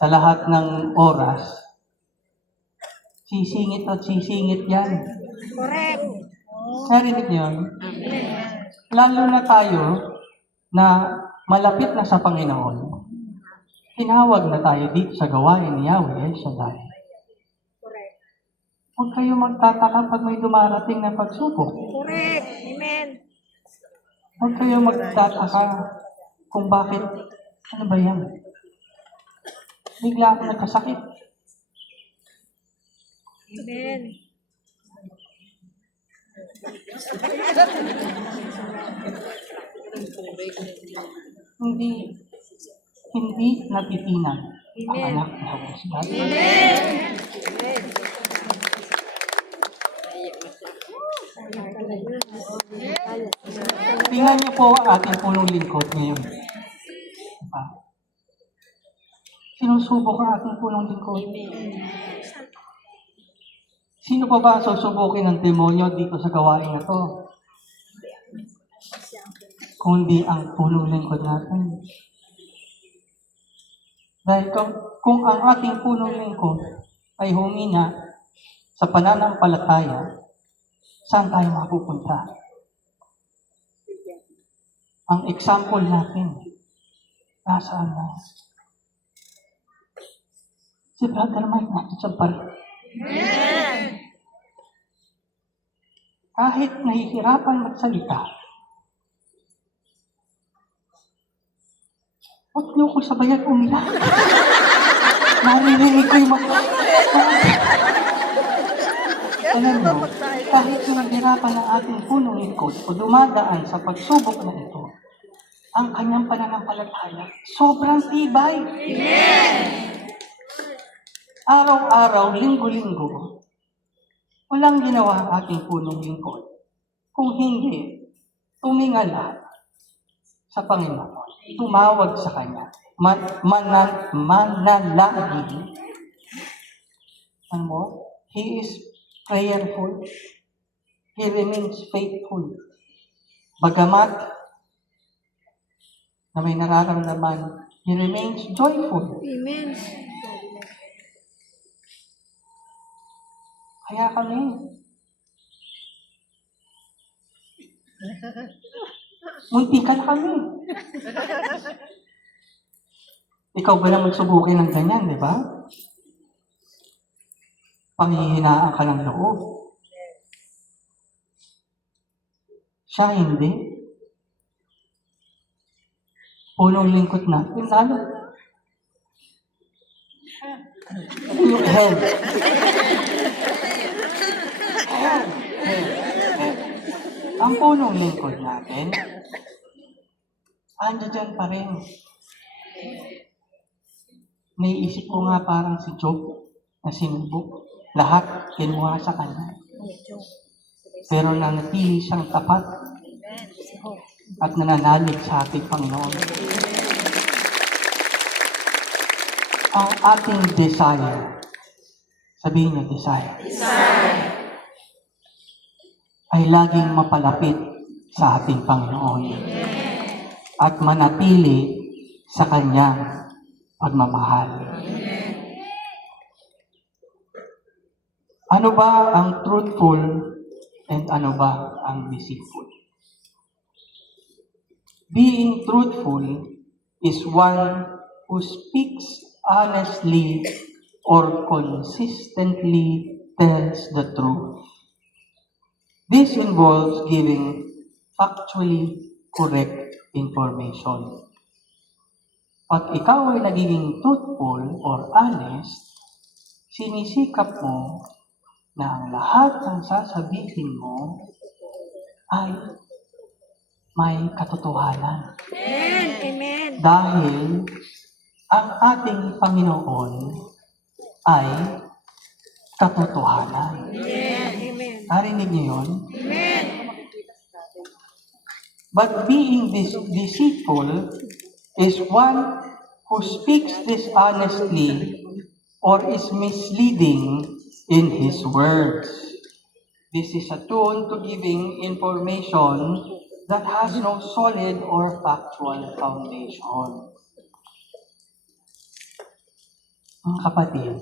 Sa lahat ng oras, sisingit at sisingit yan. Correct. Narinig niyo yun? Lalo na tayo na malapit na sa Panginoon, tinawag na tayo dito sa gawain ni Yahweh Shaddai. Huwag kayo magtataka pag may dumarating na pagsubok. Correct. Amen. Huwag kayo magtataka kung bakit, ano ba yan? Bigla ako nagkasakit. Amen. Hindi natitinag ang anak ng Diyos. Tingnan niyo po ang ating punong lingkod ngayon. sinusubok ang ating punong lingkod. Sino pa ba ang susubukin ng demonyo dito sa gawain na to? Kundi ang punong lingkod natin. Dahil kung ang ating punong lingkod ay humina sa pananampalataya, saan tayo mapupunta? Ang example natin, nasaan na? Si Brother Mike natin sa pala. Kahit nahihirapan magsalita, huwag niyo ko sabayan umiyak. Naririnig ko yung mga... Alam mo, kahit nahihirapan ng ating punong lingkod o dumadaan sa pagsubok na ito, ang kanyang pananampalataya, sobrang tibay. Araw-araw, linggo-linggo, walang ginawa ang ating punong lingkod kung hindi tumingala sa Panginoon, tumawag sa Kanya, manalangin. Ano mo? He is prayerful. He remains faithful. Bagamat na may nararamdaman, he remains joyful. Amen. Kaya kami, muntikan kami. Ikaw ba naman subukin ng ganyan, di ba? Panghihinaan ka ng loob. Siya hindi. Punong lingkod natin, lalo. Yung head. Ang punong lingkod natin, andyan pa rin. Naiisip ko nga parang si Job na sinubok. Lahat kinuha sa kanya. Pero nanatili siyang tapat at nananalig sa ating Panginoon. Ang ating desire, sabihin niyo desire, ay laging mapalapit sa ating Panginoon at manatili sa Kanyang pagmamahal. Ano ba ang truthful and ano ba ang deceitful? Being truthful is one who speaks honestly or consistently tells the truth. This involves giving factually correct information. Pag ikaw ay nagiging truthful or honest, sinisikap mo na ang lahat ng sasabihin mo ay may katotohanan. Amen. Amen. Dahil ang ating Panginoon ay katotohanan. Amen. Narinig niyo yun? Amen. But being deceitful is one who speaks dishonestly or is misleading in his words. This is attuned to giving information that has no solid or factual foundation. Mga kapatid,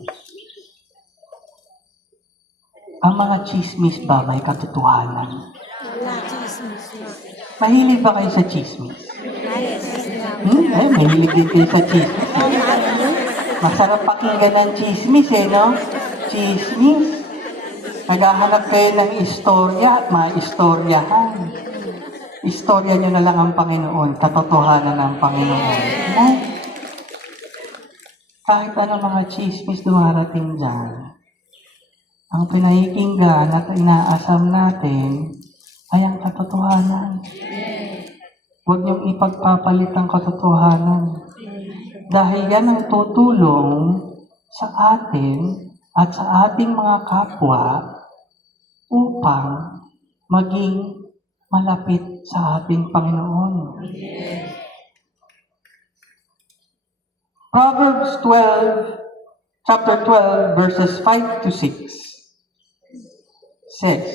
ang mga chismis ba may katotohanan? Wala, chismis na. Mahilig ba kayo sa chismis? Mahilig din kayo sa chismis. Masarap pakinggan ng chismis no? Chismis. Naghahanap kayo ng istorya at maistoryahan. Istorya nyo na lang ang Panginoon, katotohanan ng Panginoon. Kahit ano mga chismis dumarating dyan, ang pinahikinggan at inaasam natin ay ang katotohanan. Huwag niyong ipagpapalit ang katotohanan. Dahil yan ang tutulong sa atin at sa ating mga kapwa upang maging malapit sa ating Panginoon. Proverbs 12, chapter 12, verses 5 to 6 says,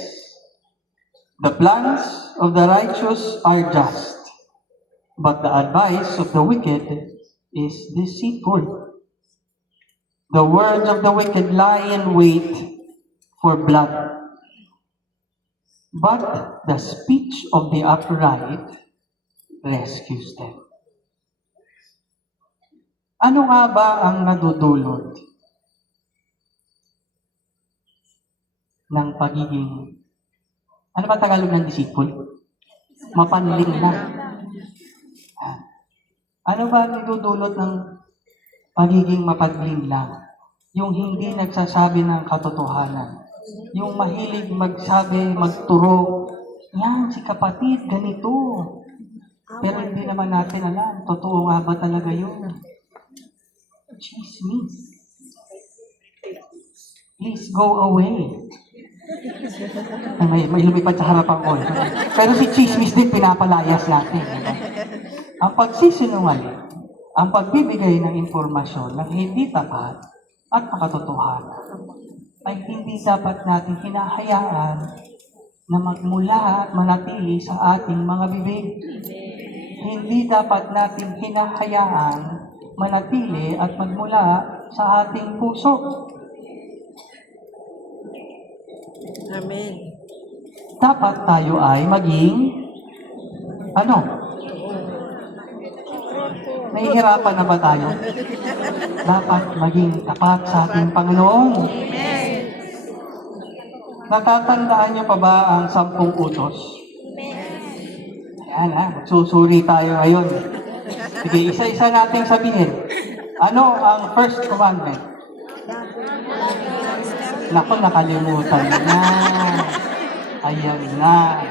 "The plans of the righteous are just, but the advice of the wicked is deceitful. The words of the wicked lie in wait for blood, but the speech of the upright rescues them." Ano nga ba ang nadudulot ng pagiging, ano ba Tagalog ng deceitful? Mapanling lang. Ano ba ang nadudulot ng pagiging mapanling lang? Yung hindi nagsasabi ng katotohanan. Yung mahilig magsabi, magturo, yan, si kapatid, ganito. Pero hindi naman natin alam, totoo nga ba talaga yun? Chismis. Please go away. Ay, may lumipad sa harapan ko. Pero si chismis din pinapalayas natin. Diba? Ang pagsisinungaling, ang pagbibigay ng impormasyon na hindi tapat at makatotohanan ay hindi dapat natin hinahayaan na magmula at manatili sa ating mga bibig. Hindi dapat natin hinahayaan manatili at magmula sa ating puso. Amen. Dapat tayo ay maging ano? Nahihirapan na ba tayo? Dapat maging tapat sa ating Panginoon. Natatandaan niyo pa ba ang 10 utos? Ayan magsusuri tayo ngayon. Sige, isa-isa nating sabihin. Ano ang first commandment? Naku, nakalimutan na. Ayan na.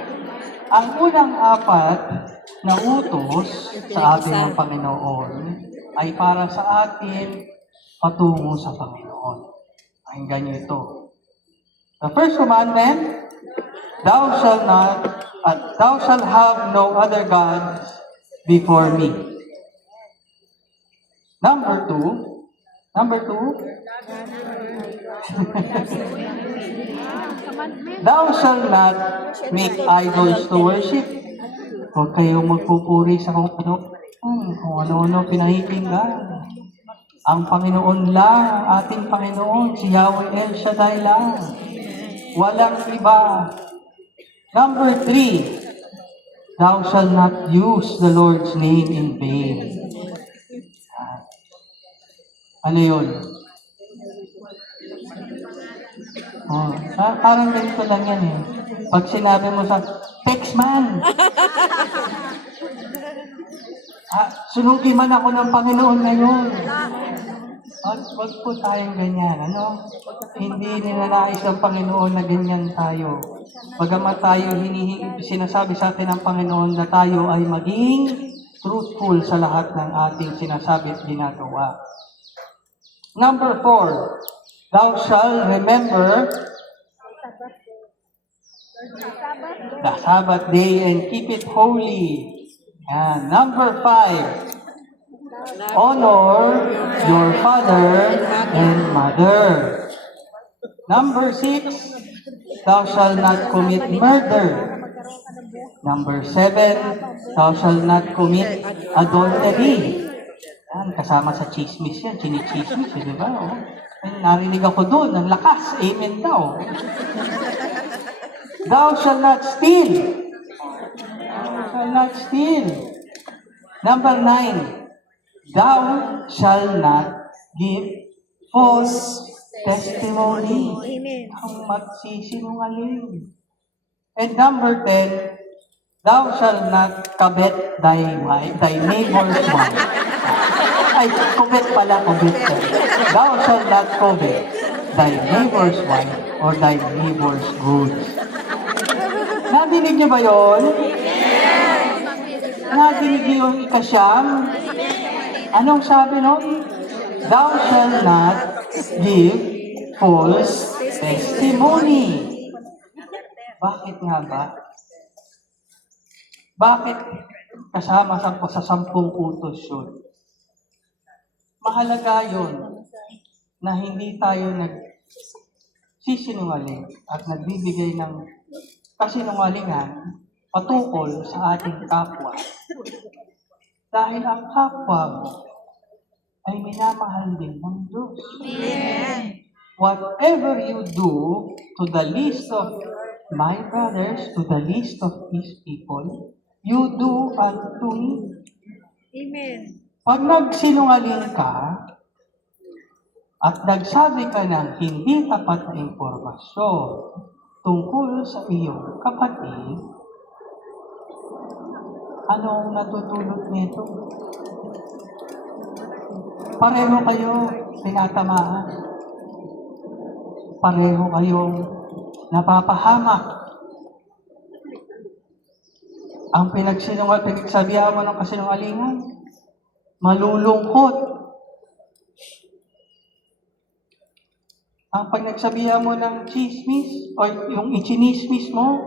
Ang unang 4 na utos sa ating ng Panginoon ay para sa atin patungo sa Panginoon. Pakinggan niyo ito. The first commandment, thou shalt have no other gods before me. Number two, thou shalt not make idols to worship. Huwag kayong magpupuri sa kung ano pinahipinggan. Ang Panginoon lang, ang ating Panginoon, si Yahweh El Shaddai lang. Walang iba. Number 3, thou shalt not use the Lord's name in vain. Ano yun? Parang ganito lang yan eh. Pag sinabi mo sa, text man! Sunugin man ako ng Panginoon ngayon. Wag po tayong ganyan, ano? Hindi ninanais ng Panginoon na ganyan tayo. Bagamat tayo sinasabi sa atin ng Panginoon na tayo ay maging truthful sa lahat ng ating sinasabi at ginagawa. Number 4, thou shalt remember the Sabbath day and keep it holy. And number 5, honor your father and mother. Number 6, thou shalt not commit murder. Number 7, thou shalt not commit adultery. Yan, kasama sa chismis yan, chinichismis, di ba? Oh. Ay, narinig ako doon, ang lakas, amen daw. Thou shalt not steal. Thou shalt not steal. Number 9, thou shalt not give false testimony. Ang magsisinungaling. And number 10, thou shalt not covet thy neighbor's wife. Ay, covet pala, covet. Thou shalt not covet thy neighbor's wife or thy neighbor's goods. Nadinig niyo ba yun? Nadinig niyo yung ikasyam? Anong sabi nun? Thou shalt not give false testimony. Bakit nga ba? Bakit kasama sa 10 utos yun? mahalaga yun na hindi tayo nagsisinungaling at nagbibigay ng kasinungalingan patungkol sa ating kapwa. Dahil ang kapwa mo ay minamahal din ng Diyos. Whatever you do to the least of my brothers, to the least of these people, you do unto me. Amen. Pag nagsinungaling ka at nagsabi ka ng hindi tapat na impormasyon tungkol sa iyong kapatid, anong natutulot nito? Pareho kayo tinatamaan. Pareho kayong napapahamak. Ang pinagsabihan mo ng kasinungalingan, malulungkot. Ang pinagsabihan mo ng chismis, o yung ichinismis mo,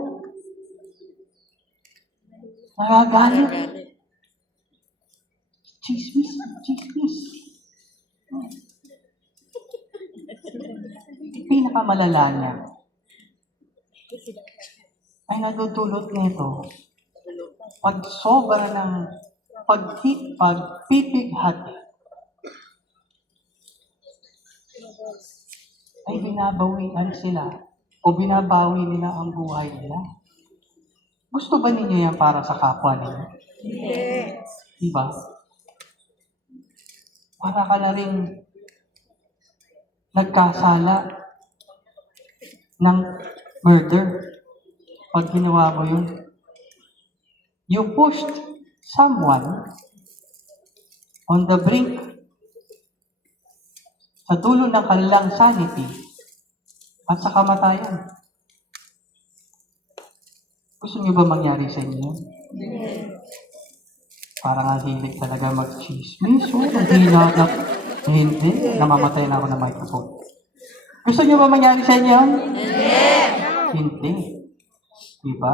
nagagalit. Chismis. Pinakamalala niya ay nadudulot nito pag sobra ng pagpipighati ay binabawian sila o binabawi nila ang buhay nila. Gusto ba ninyo yan para sa kapwa ninyo? Diba? Para ka na rin nagkasala ng murder pag ginawa mo yun. You pushed someone on the brink sa dulo ng kanilang sanity at sa kamatayan. Gusto niyo ba mangyari sa inyo? Parang ang hilig talaga mag-chismis. Hindi. Namamatay na ako ng microphone. Gusto niyo ba mangyari sa inyo? Hindi. Diba?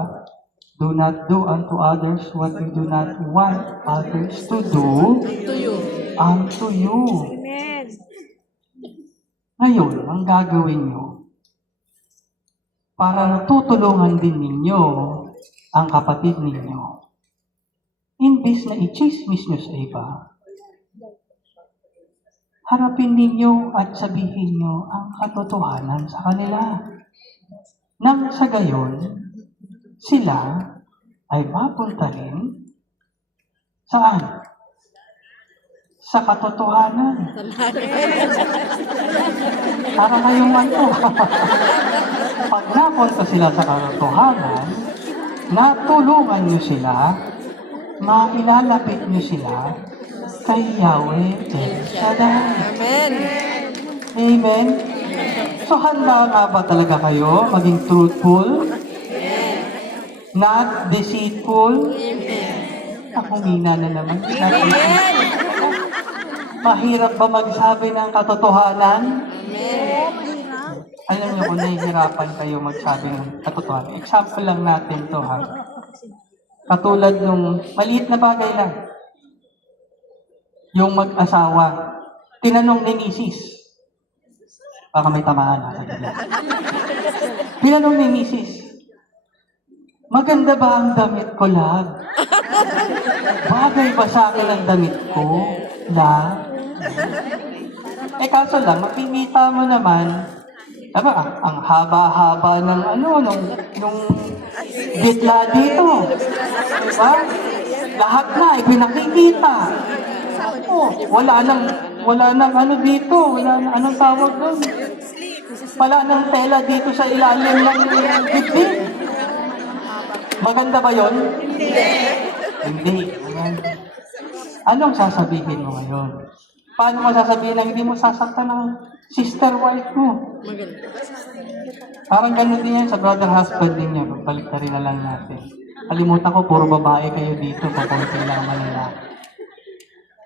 Do not do unto others what you do not want others to do unto you. Amen. Ngayon, ang gagawin nyo, para natutulungan din ninyo ang kapatid ninyo, imbis na i-chismis nyo sa iba, harapin ninyo at sabihin nyo ang katotohanan sa kanila. Nang sa gayon, sila ay mapunta rin saan? Sa katotohanan. Para kayong ano. Pag napunta sila sa katotohanan, natulungan nyo sila, mailalapit nyo sila kay Yahweh El Shaddai. Amen. Amen? So handa nga ba talaga kayo maging truthful? Not deceitful? Ako mina na naman. Mahirap ba magsabi ng katotohanan? Alam niyo kung nahihirapan kayo magsabi ng katotohanan. Example lang natin to ha. Katulad nung maliit na bagay lang. Yung mag-asawa, tinanong ni Mrs. Baka may tamaan ha. Tinanong ni Mrs. Maganda ba ang damit ko, love? Bagay ba sa akin ang damit ko, love? Kaso lang, makikita mo naman, diba, ang haba-haba ng nung bitla dito. Diba? Lahat na, ipinakikita. Wala nang ano dito, anong tawag doon? Wala nang tela dito sa ilalim ng bibig. Maganda ba yon? Hindi. Anong sasabihin mo ngayon? Paano mo sasabihin na hindi mo sasaktan ng sister wife mo? Parang ganun din yan sa brother husband din niya. Pagbalik na rin na lang natin. Kalimutan ko, puro babae kayo dito. Papunti lang manila.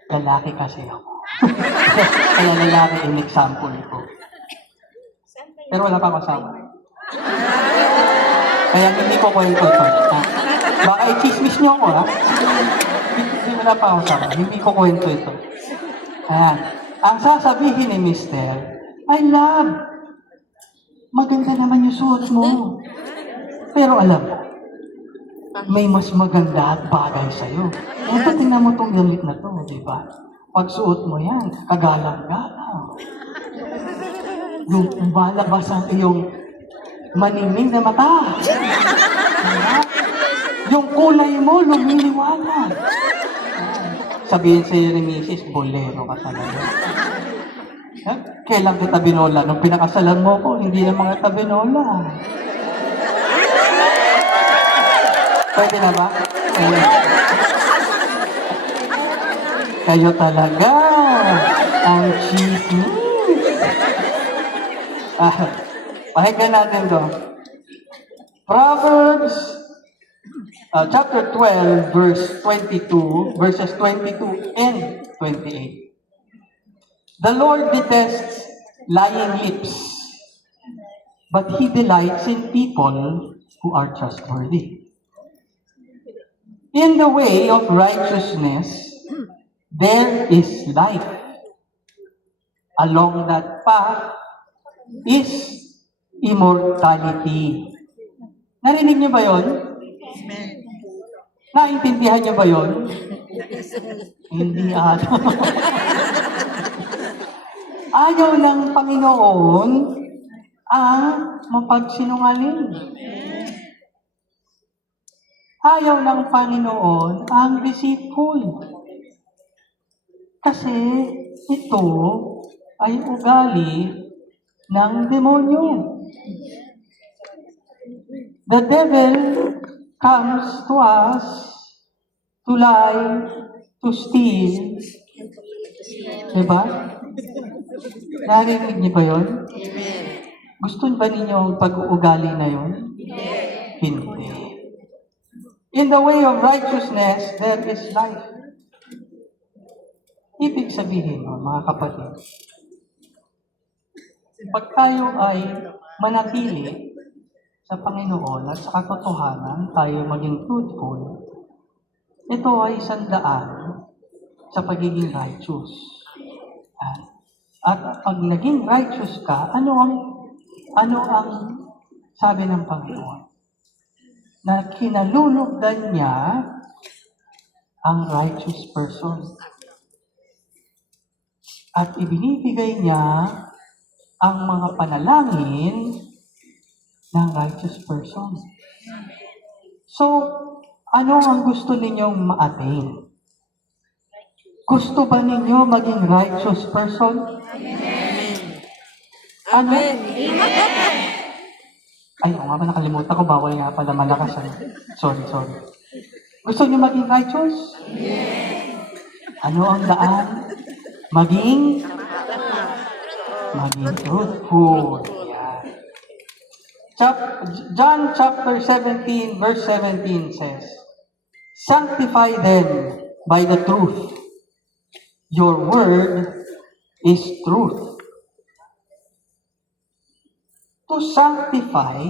Lalaki kasi ako. Kaya lalaki in example ko. Pero wala pa asawa. Kaya hindi ko kwento ito. Baka i-chismis niyo ako, ha? Hindi wala pa asawa. Hindi ko kwento ito. Ayan. Ang sasabihin ni Mister, I love, maganda naman yung suot mo. Pero alam mo, may mas maganda at bagay sa'yo. Eh, ba't tingnan mo tong damit na to, di ba? Pag suot mo yan, kagalang-galang. Yung malabas ang iyong maniming na mata. Diba? Yung kulay mo, lumiliwanag. Sabihin sa'yo ni Mrs., bolero ka talaga. Eh, kailan kita binola? Nung pinakasalan mo ko, hindi na mga tabinola. Pwede na ba? Kayo talaga ang chismis. Pakinggan natin to. Proverbs chapter 12, verses 22 and 28. The Lord detests lying lips, but He delights in people who are trustworthy. In the way of righteousness, there is life. Along that path is immortality. Narinig niyo ba yon? Naintindihan niyo ba yon? Hindi ata. Ayaw ng Panginoon ang mapagsinungaling. Ayaw ng Panginoon ang deceitful. Kasi ito ay ugali ng demonyo. The devil comes to us to lie, to steal. Diba? Narinig niyo ba yun? Gusto ba ninyo ang pag-uugali na yun? Hindi. In the way of righteousness, there is life. Ibig sabihin, mga kapatid, pag tayo ay manatili sa Panginoon at sa katotohanan, tayo maging truthful, ito ay isang daan sa pagiging righteous. At pag naging righteous ka, ano ang sabi ng Panginoon? Na kinalulugdan niya ang righteous person. At ibinibigay niya ang mga panalangin ng righteous person. So, ano ang gusto ninyong ma-attain? Gusto ba ninyo maging righteous person? Ano? Ay, oo nga ba, nakalimutan ko. Bawal nga pala, malakas. Sorry. Gusto niyo maging righteous? Ano ang daan? Maging truthful. Yeah. John chapter 17, verse 17 says, Sanctify them by the truth. Your word is truth. To sanctify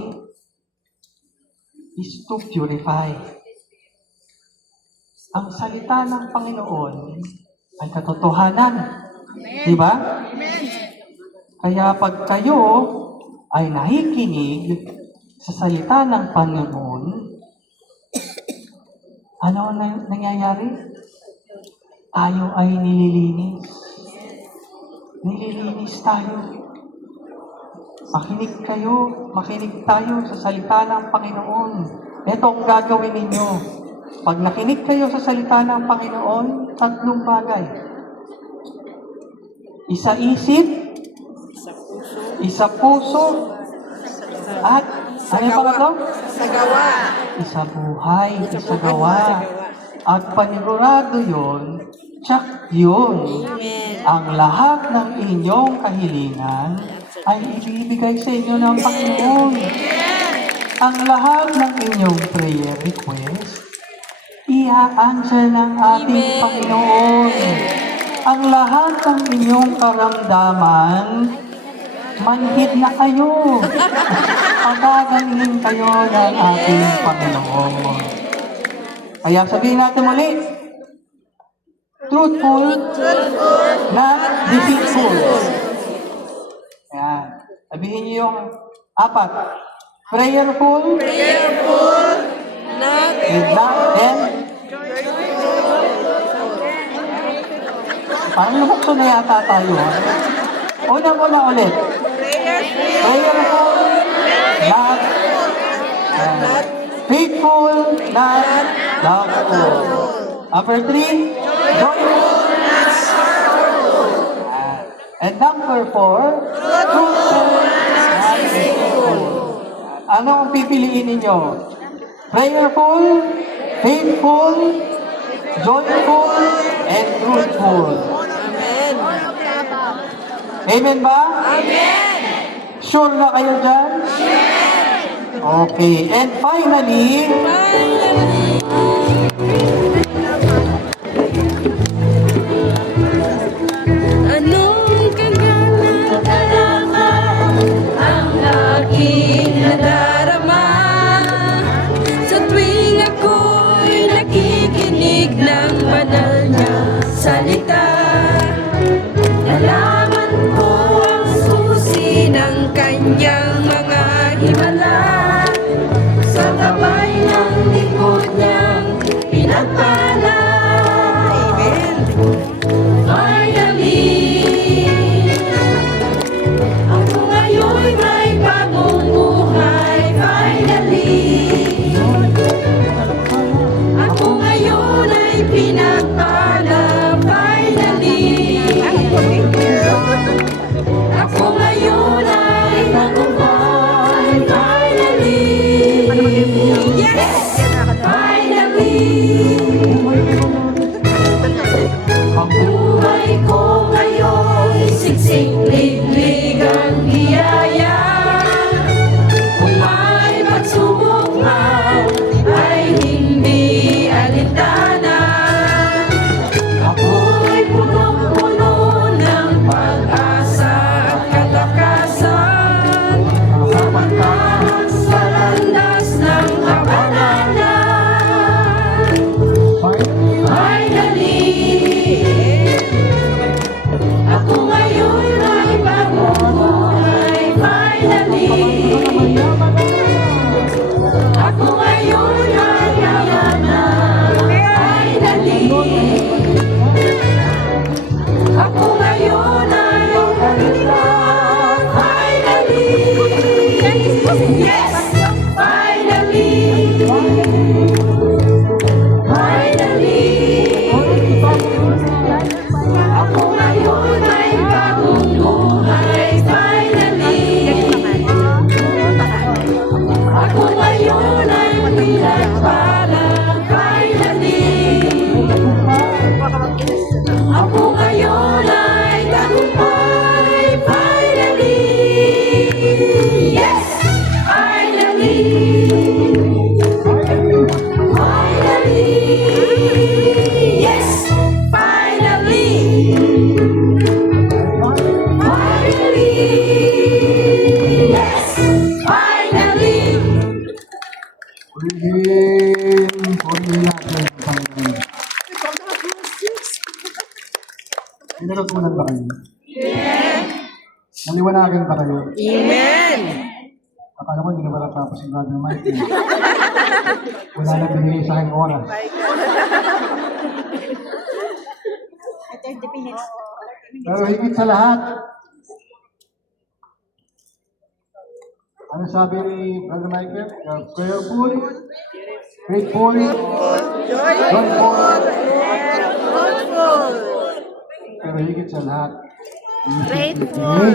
is to purify. Ang salita ng Panginoon ay katotohanan. Di ba? Kaya pag kayo ay nakikinig sa salita ng Panginoon, ano ang nangyayari? Tayo ay nililinis. Nililinis tayo. Makinig tayo sa salita ng Panginoon. Ito ang gagawin ninyo. Pag nakinig kayo sa salita ng Panginoon, 3 bagay. Isa isip, isa puso, at ano yung pangatlo? Sa gawa. Isa buhay, isa gawa. At panigurado yun, tsak yun. Ang lahat ng inyong kahilingan ay ibibigay sa inyo ng Panginoon. Ang lahat ng inyong prayer request, i-answer ng ating Panginoon. Ang lahat ng inyong karamdaman, manhid na kayo. Pagagaling kayo ng ating Panginoon. Kaya sabihin natin muli, truthful, not deceitful. Ayan. Sabihin niyo yung apat. Prayerful, Not and parang lumukso na yata tayo. Unang-una ulit. Prayerful, not faithful, not doubtful. Number 3, joyful, not sorrowful. And number 4, truthful, not deceitful. Ano ang pipiliin ninyo? Prayerful, faithful, joyful, and truthful. Amen ba? Amen! Sure na kayo dyan? Okay. And finally, anong kagalakan ang aking nadarama sa tuwing ako'y nakikinig ng banal niya salita. Nalaman ko ang susi ng kanyang mga himala sa gabay ng likod niyang pinagpala. Amen. Finally, ako ngayon'y may bagong buhay. Finally, ako ngayon ay pinagpala. Finally, ako ngayon ay tagumpay. Finally, yes! Finally, ang buhay ko ngayon'y siksik, liglig ang biyaya. Kung may pagsubok man, ay hindi alintana. Ako'y punong-puno ng pag-asa at kalakasan. Kapantahang sa landas ng kabanalan. Finally, ako ngayon ay bagong buhay. Finally, ako ngayon ay yayaman. Finally, ako ngayon ay ganda. Finally, yes! Finally, ako ngayon ay bagong buhay. Finally, ako ngayon ay pinagpala. Finally, ako ngayon ay tagumpay. Finally, yes! Finally, finally, yes! Finally, finally, yes! Finally, purihin natin ang Panginoon. Pinatutunan ba kayo? Naliwanagan ba kayo? Amen! Akala ko hindi na wala tapos yung Brother Mike. Wala na binigay sa aking oras. Pero higit sa lahat, ano sabi ni Brother Michael? You're prayerful, faithful, joyful, pero higit sa lahat, grateful.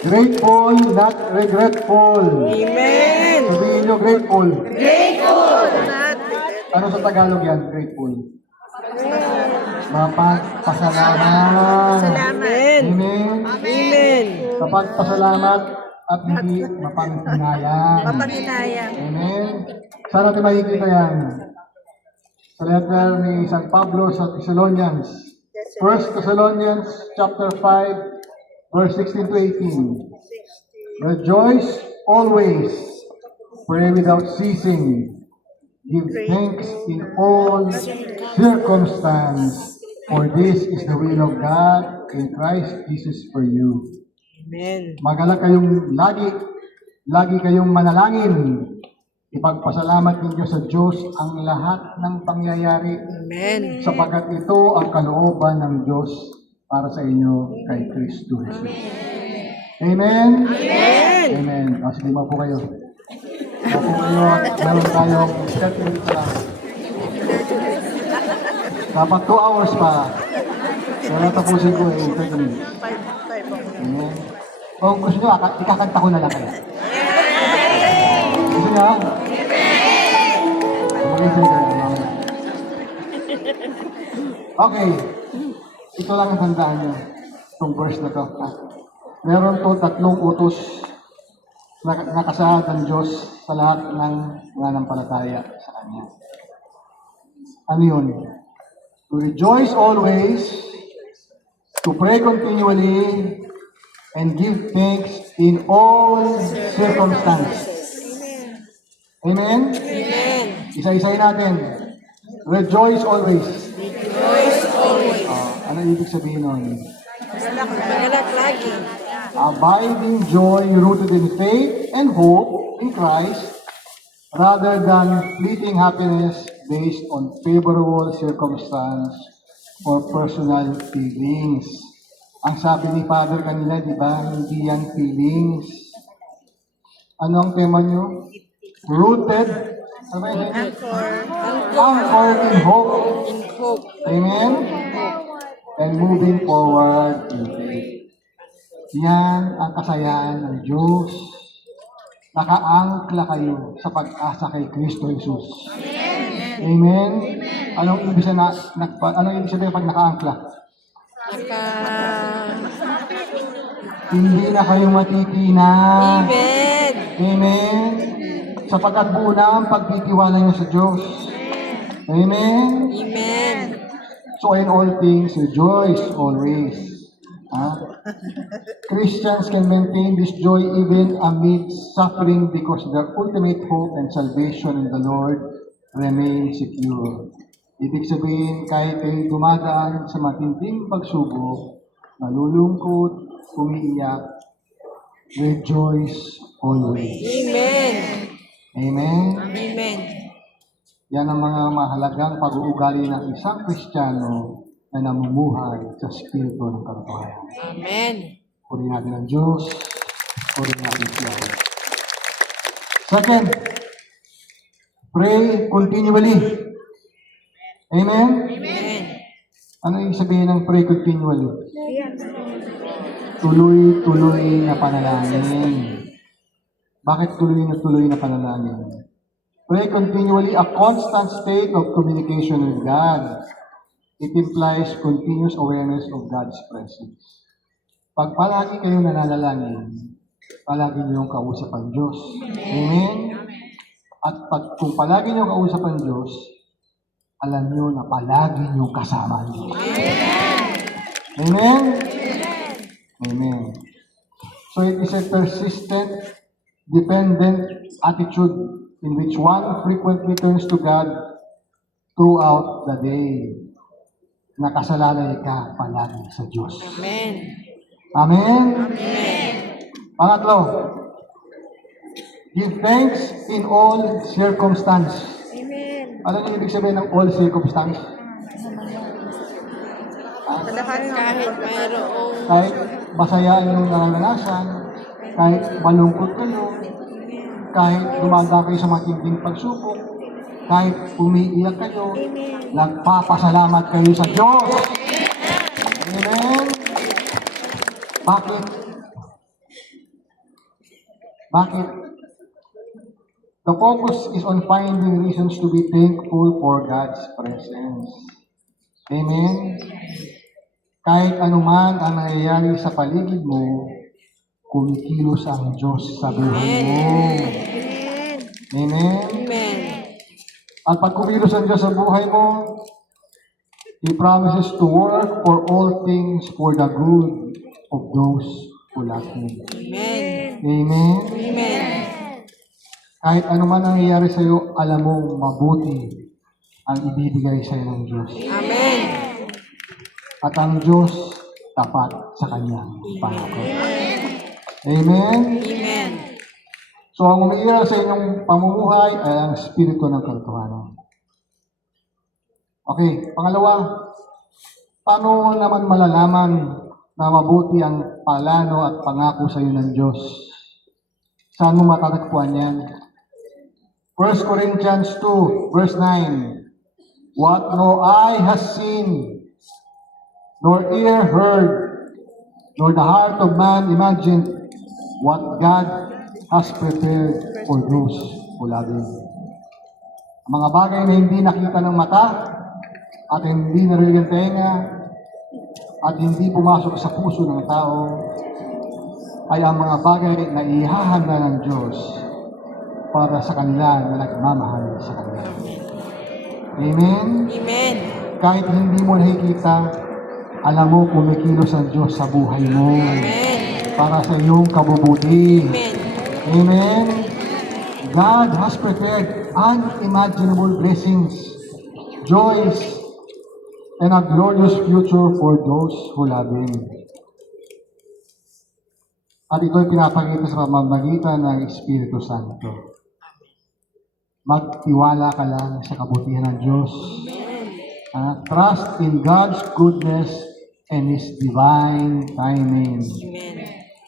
Grateful, not regretful. Amen! Sabihin nyo, grateful. Grateful! Ano sa Tagalog yan, grateful? Mapagpasalamat. Amen! Amen. Amen! Mapagpasalamat at hindi mapanghinayang. Amen. Saan natin makikita yan? Sa letter ni San Pablo sa Thessalonians. 1 Thessalonians chapter 5, verse 16 to 18. Rejoice always, pray without ceasing, give thanks in all circumstance. For this is the will of God in Christ Jesus for you. Amen. Magalang kayong lagi kayong manalangin. Ipagpasalamat ninyo sa Diyos ang lahat ng pangyayari Amen. sapagkat ito ang kalooban ng Diyos para sa inyo kay Kristo Jesus. Amen? Amen. Amen. O, sige, po kayo. Mapo kayo at meron tayong 30 minutes lang. Dapat 2 hours pa. Kaya tapusin ko 30 minutes. Amen. Kung gusto nyo, ikakanta ko na lang kayo. Gusto nyo? Mag-enjoy kayo. Okay. Ito lang ang tandaan nyo. Itong verse na to. Meron to 3 utos na nakasaad ng Diyos sa lahat ng nananampalataya sa Kanya. Ano yun? To rejoice always, to pray continually, and give thanks in all circumstances. Amen? Amen. Isa-isayin natin. Rejoice always. Rejoice always. Ano ibig sabihin nun? Magalak lagi. Abiding joy rooted in faith and hope in Christ rather than fleeting happiness based on favorable circumstance or personal feelings. Ang sabi ni Father kanina, di ba, hindi yan feelings. Ano ang tema nyo? Rooted. Ano ba yun? Anchored in hope. In hope. Amen? And moving forward in faith. Yan ang kasayaan ng Diyos. Nakaangkla kayo sa pag-asa kay Kristo Jesus. Amen? Anong ibig sabihin pag nakaangkla? Hindi na kayo matitina. Amen. Amen? Sapagkat buo na ang pagtitiwala niyo sa Diyos. Amen? Amen. So in all things, rejoice always. Christians can maintain this joy even amid suffering because their ultimate hope and salvation in the Lord remain secure. Ibig sabihin, kahit kayo dumadaan sa matinding pagsubok, nalulungkot, umiiyak, rejoice always. Amen. Amen? Amen. Yan ang mga mahalagang pag-uugali ng isang Kristiyano na namumuhay sa Espiritu ng Katotohanan. Amen. Purihin natin ang Diyos. Purihin natin siya. Second, pray continually. Amen? Amen. Ano yung sabihin ng pray continually? Tuloy-tuloy na panalangin. Bakit tuloy na panalangin? Pray continually, a constant state of communication with God. It implies continuous awareness of God's presence. Pag palagi kayo nananalangin, palagi niyong kausap ang Diyos. Amen? At kung palagi niyong kausap ang Diyos, alam niyo na palagi niyong kasama ang Diyos. Amen? Amen. So it is a persistent, dependent attitude in which one frequently turns to God throughout the day. Nakasalalay ka palagi sa Diyos. Amen. Amen? Amen. Pangatlo, give thanks in all circumstance. Amen. Ano yung ibig sabihin ng all circumstance? Kahit mayroong Kahit masaya yung naranasan, kahit malungkot kayo, kahit dumadaan kayo sa matinding pagsubok, kahit umiiyak kayo, nagpapasalamat kayo sa Diyos. Amen? Bakit? Bakit? The focus is on finding reasons to be thankful for God's presence. Amen? Kahit anuman ang nangyayari sa paligid mo, kumikilos ang Diyos sa buhay mo. Amen? Amen. At pag kumilos ang Diyos sa buhay mo, He promises to work for all things for the good of those who love Him. Amen. Amen? Amen. Kahit anuman ang nangyayari sa iyo, alam mo mabuti ang ibibigay sa iyo ng Diyos. Amen. At ang Diyos tapat sa kanyang pangako. Amen? Amen. So, ang umiiral sa inyong pamumuhay ay ang Espiritu ng katotohanan. Okay, pangalawa, paano naman malalaman na mabuti ang plano at pangako sa iyo ng Diyos? Saan mo matatagpuan yan? 1 Corinthians 2, verse 9. What no eye has seen, nor ear heard, nor the heart of man imagined, what God has prepared for those who love Him. Ang mga bagay na hindi nakita ng mata, at hindi narinig ng tenga, at hindi pumasok sa puso ng tao, ay ang mga bagay na ihahanda ng Diyos para sa kanila na nagmamahal sa kanila. Amen? Amen. Kahit hindi mo nakikita, alam mo kumikilos ang Diyos sa buhay mo Amen. para sa iyong kabubuti. Amen. Amen? God has prepared unimaginable blessings, joys, and a glorious future for those who love Him. At ito'y pinapakita sa pamamagitan ng Espiritu Santo. Magtiwala ka lang sa kabutihan ng Diyos. Trust in God's goodness and His divine timing. Amen.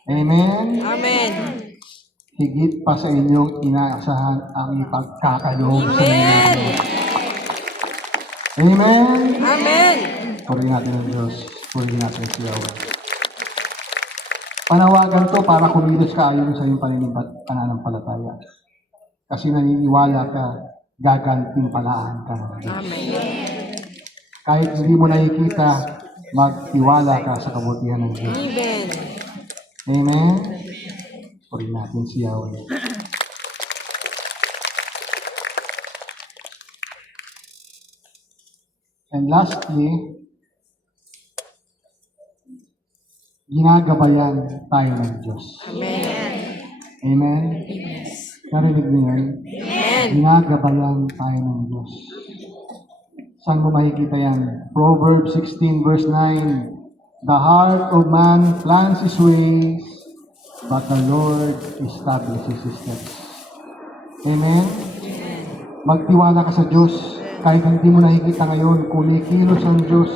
Amen? Amen. Higit pa sa inyong inaasahan ang ipagkakaloob sa inyo. Amen? Amen. Purihin natin ang Diyos. Purihin natin si Yahweh. Panawagan to para kumilos ka ayon sa iyong pananampalataya. Kasi naniniwala ka, gagantimpalaan ka ng Diyos. Amen. Kahit hindi mo nakikita, magtiwala ka sa kabutihan ng Diyos. Amen. Amen? Purihin natin si Yahweh. And lastly, ginagabayan tayo ng Diyos. Amen. Amen? Narinig niyo yan? Amen. Ginagabayan tayo ng Diyos. Saan mo makikita yan? Proverbs 16 verse 9. The heart of man plans his ways, but the Lord establishes his steps. Amen? Magtiwala ka sa Diyos. Kahit hindi mo nakikita ngayon, kumikilos ang Diyos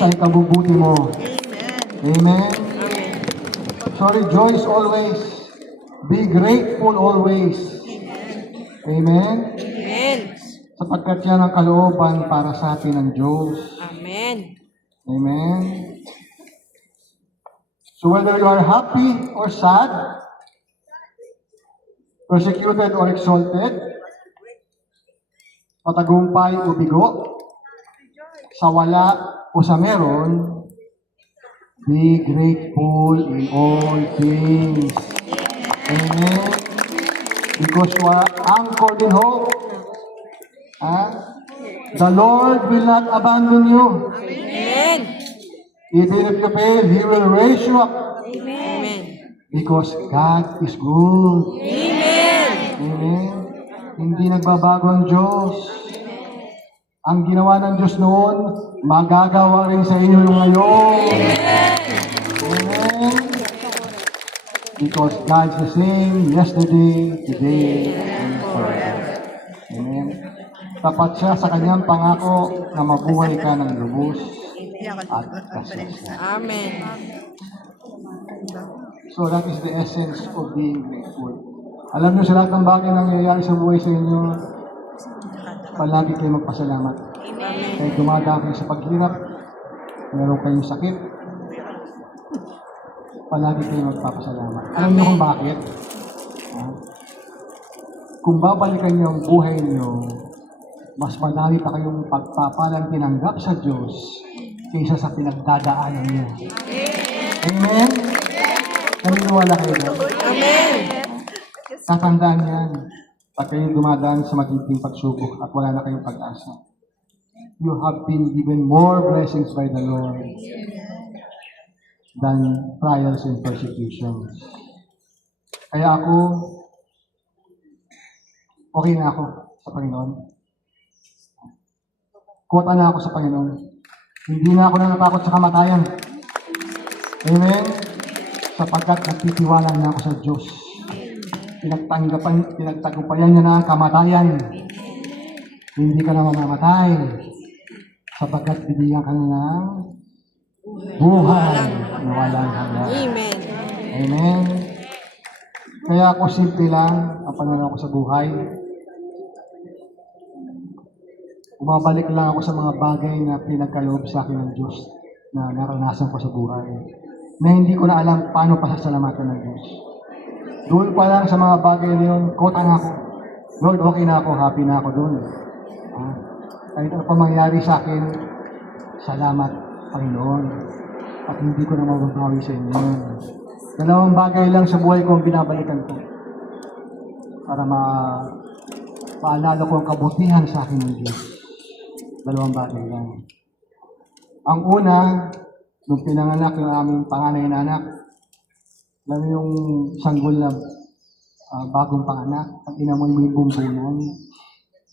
sa ikabubuti mo. Amen? So rejoice always. Be grateful always. Amen? Amen. Sapagkat yan ang kalooban para sa atin ng Diyos. Amen. Amen? So whether you are happy or sad, persecuted or exalted, matagumpay o bigo, sa wala o sa meron, be grateful in all things. Amen? Because you are anchored in hope. The Lord will not abandon you. Amen. Even if you fail, He will raise you up. Amen. Because God is good. Amen. Amen? Hindi nagbabago ang Diyos. Ang ginawa ng Diyos noon, magagawa rin sa inyo ngayon. Amen? Because God is the same yesterday, today, and forever. Amen? Tapat siya sa kanyang pangako na mabuhay ka ng lubos at kasaya. Amen. So that is the essence of being grateful. Alam niyo sa lahat ng bagay na nangyayari sa buhay sa inyo, palagi kayo magpasalamat. Kahit dumadaan kayo sa paghirap, meron kayong sakit, palagi kayo magpapasalamat. Alam niyo kung bakit? Kung babalikan niyo ang buhay niyo, mas madami pa kayong pagpapalang tinanggap sa Diyos kaysa sa pinagdadaanan niyo. Amen? Naniniwala kayo doon? Amen. Tatandaan yan. Pag kayo dumadaan sa magiging pagsubok at wala na kayong pag-asa. You have been given more blessings by the Lord than trials and persecutions. Kaya ako, okay na ako sa Panginoon. Kota na ako sa Panginoon. Hindi na ako natatakot sa kamatayan. Amen? Sapagkat nagtitiwala na ako sa Diyos. Pinagtagumpayan niya na ang kamatayan. Hindi ka na mamamatay. Sapagkat bibigyan ka na ng buhay na walang hanggan. Amen. Amen? Kaya ako simple lang ang pananaw ko sa buhay. Bumabalik lang ako sa mga bagay na pinagkaloob sa akin ng Diyos na naranasan ko sa buhay. Na hindi ko na alam paano pasasalamatan ng Diyos. Doon pa lang sa mga bagay na yun, kota na ako. Lord, okay na ako, happy na ako doon. Kahit ano pa mangyari sa akin, salamat, Panginoon. At hindi ko na mababawi sa inyo. Dalawang bagay lang sa buhay ko ang binabalikan ko. Para maalala ko ang kabutihan sa akin ng Diyos. Dalawang bagay lang. Ang una, nung pinanganak yung aming panganay na anak, alam mo yung sanggol na bagong panganak, pag inamoy mo yung bumbunan,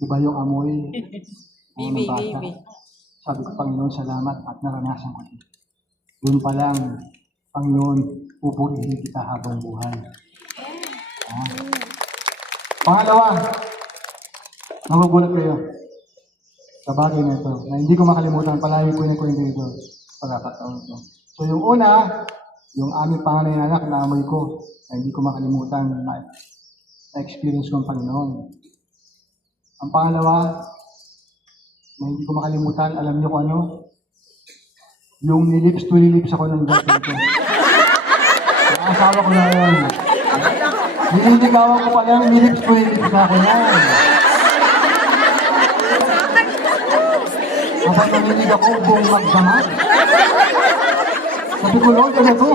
iba yung amoy ng bata. Sabi ko, Panginoon, salamat at naranasan ko. Doon pa lang, Panginoon, pupurihin kita habang buhay. Pangalawa, magugulat kayo sa bagay na ito, na hindi ko makalimutan, palagi ko yung kwento ito pagkakataon ito. So yung una, yung aming panganay na anak na amoy ko, na hindi ko makalimutan na-experience ko ang Panginoon. Ang pangalawa, na hindi ko makalimutan, alam niyo kung ano? Yung nilips to nilips ako ng Diyos ito. Ang asawa ko na yan. Nililigawan ko pa lang, nilips to nilips na ako yan. Habang nanilig ako, buong magdamag. Sabi ko, Lord, ano to?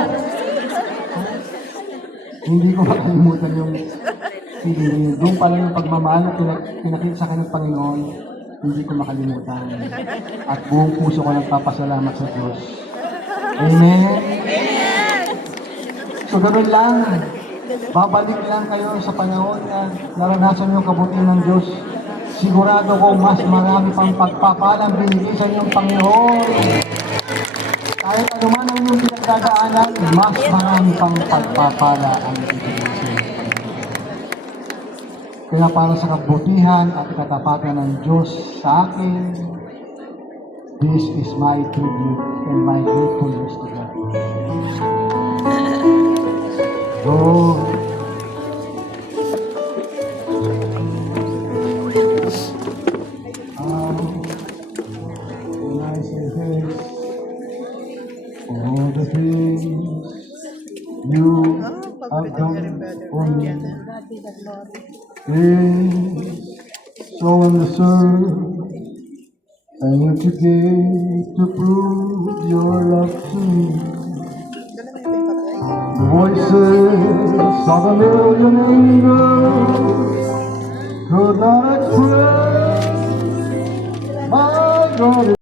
Hindi ko makalimutan yung feeling niyo. Doon pala yung pagmamahal na pinakita sa akin ng Panginoon, hindi ko makalimutan. At buong puso ko nagpapasalamat sa Diyos. Amen? So, ganoon lang. Babalik lang kayo sa panahon na naranasan yung kabutihan ng Diyos. Sigurado ko mas marami pang pagpapalang binigay sa inyong Panginoon. Kahit ano man ang inyong pinagdadaanan, mas marami pang pagpapala ang ibigay sa inyo. Kaya para sa kabutihan at katapatan ng Diyos sa akin, this is my tribute and my gratefulness to God. Lord, when I say this, all the things you have done for me is so undeserved, and you today to prove your love to me. The voices of a million angels could not express my gratitude.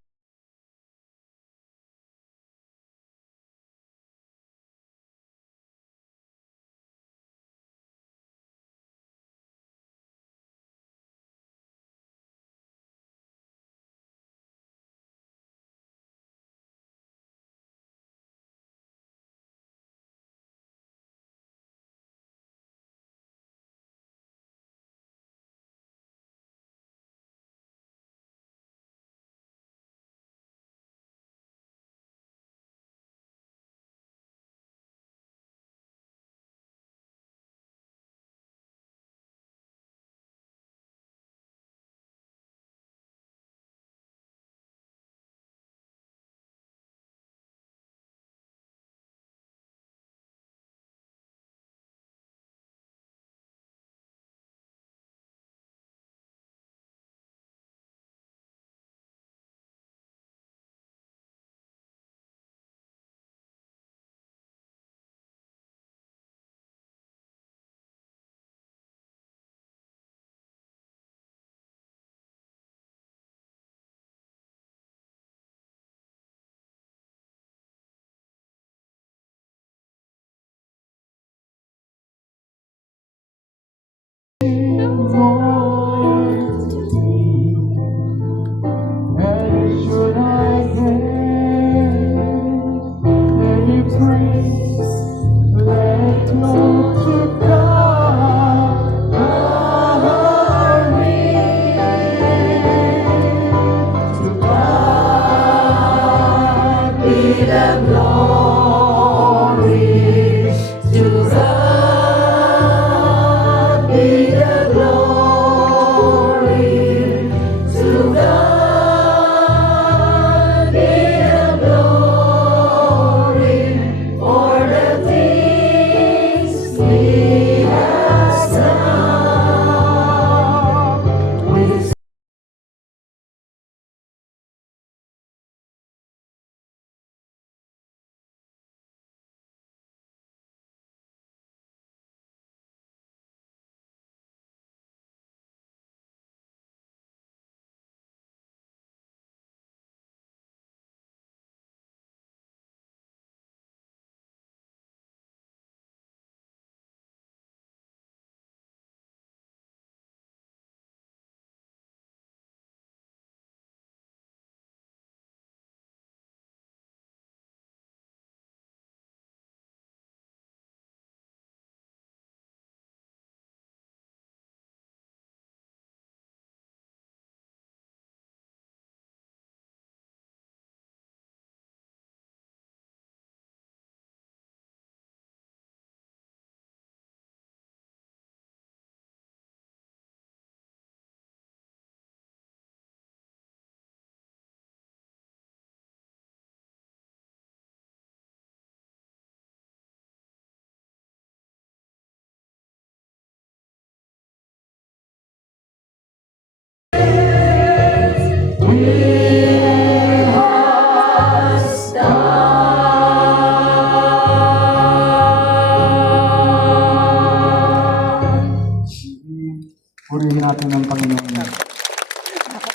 Purihin natin ng Panginoon.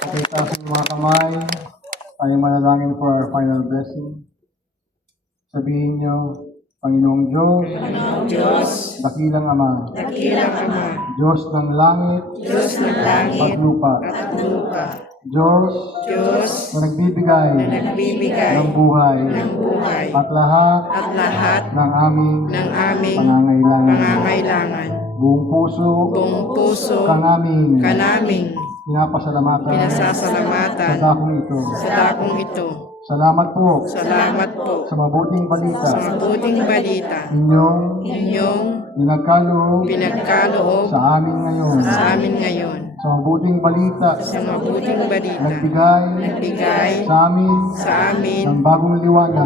Okay, taas ang mga kamay. Tayo manalangin for our final blessing. Sabihin niyo, Panginoong Diyos, dakilang Ama, Diyos ng langit, at lupa, Diyos, na nagbibigay, ng buhay, at lahat, ng aming, pangangailangan. Buong puso, ka naming pinasasalamatan sa dakong ito. Salamat po sa mabuting balita inyong pinagkaloob sa amin ngayon. Sa mabuting balita nagbigay sa amin ng bagong liwanag.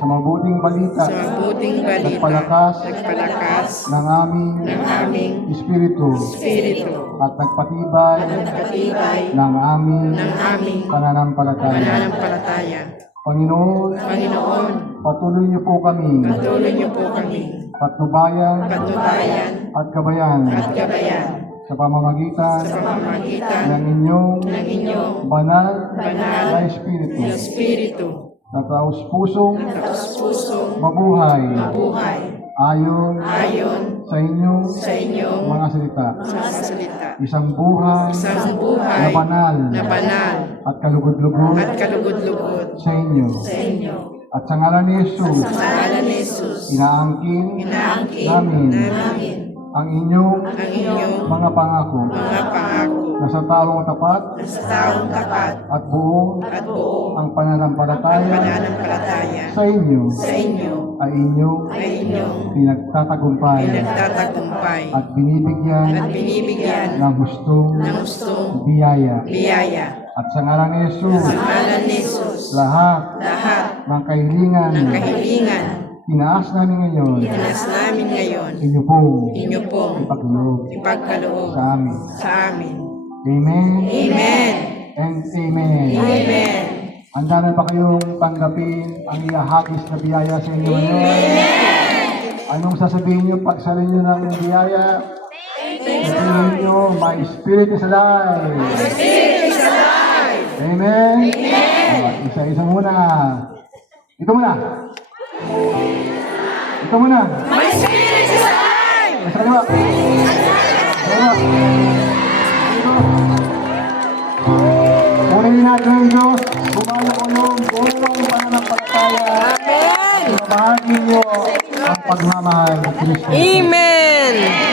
Sa mabuting balita nagpalakas ng aming espiritu at nagpatibay ng aming pananampalataya. Panginoon, patuloy niyo po kami patnubayan at gabayan sa pamamagitan ng inyong banal na espiritu na taos-pusong mabuhay ayon sa inyong mga salita. Isang buhay na banal at kalugod-lugod sa inyo. At sa ngalan ni Jesus, inaangkin namin ang inyong mga pangako na sa taong tapat at buong ang pananampalataya sa inyo ay inyong pinagtatagumpay at binibigyan ng gustong biyaya. At sa ngalan ni Jesus, lahat ng kahilingan tinaas namin ngayon, inyo pong ipagkaloob sa amin. Amen. And amen. Handa na ba kayong tanggapin ang ihahagis na biyaya sa inyo ngayon? Anong sasabihin niyo pag sa inyo ng biyaya? Sabihin niyo, my spirit is alive. Amen. Isa-isa muna. Ito muna. My spirit is alive! Sa kaliwa. Purihin natin ang Diyos. Bumalo ko yung buong pananampalataya. Amen. Bahagi niyo ang pagmamahal ng Kristo. Amen.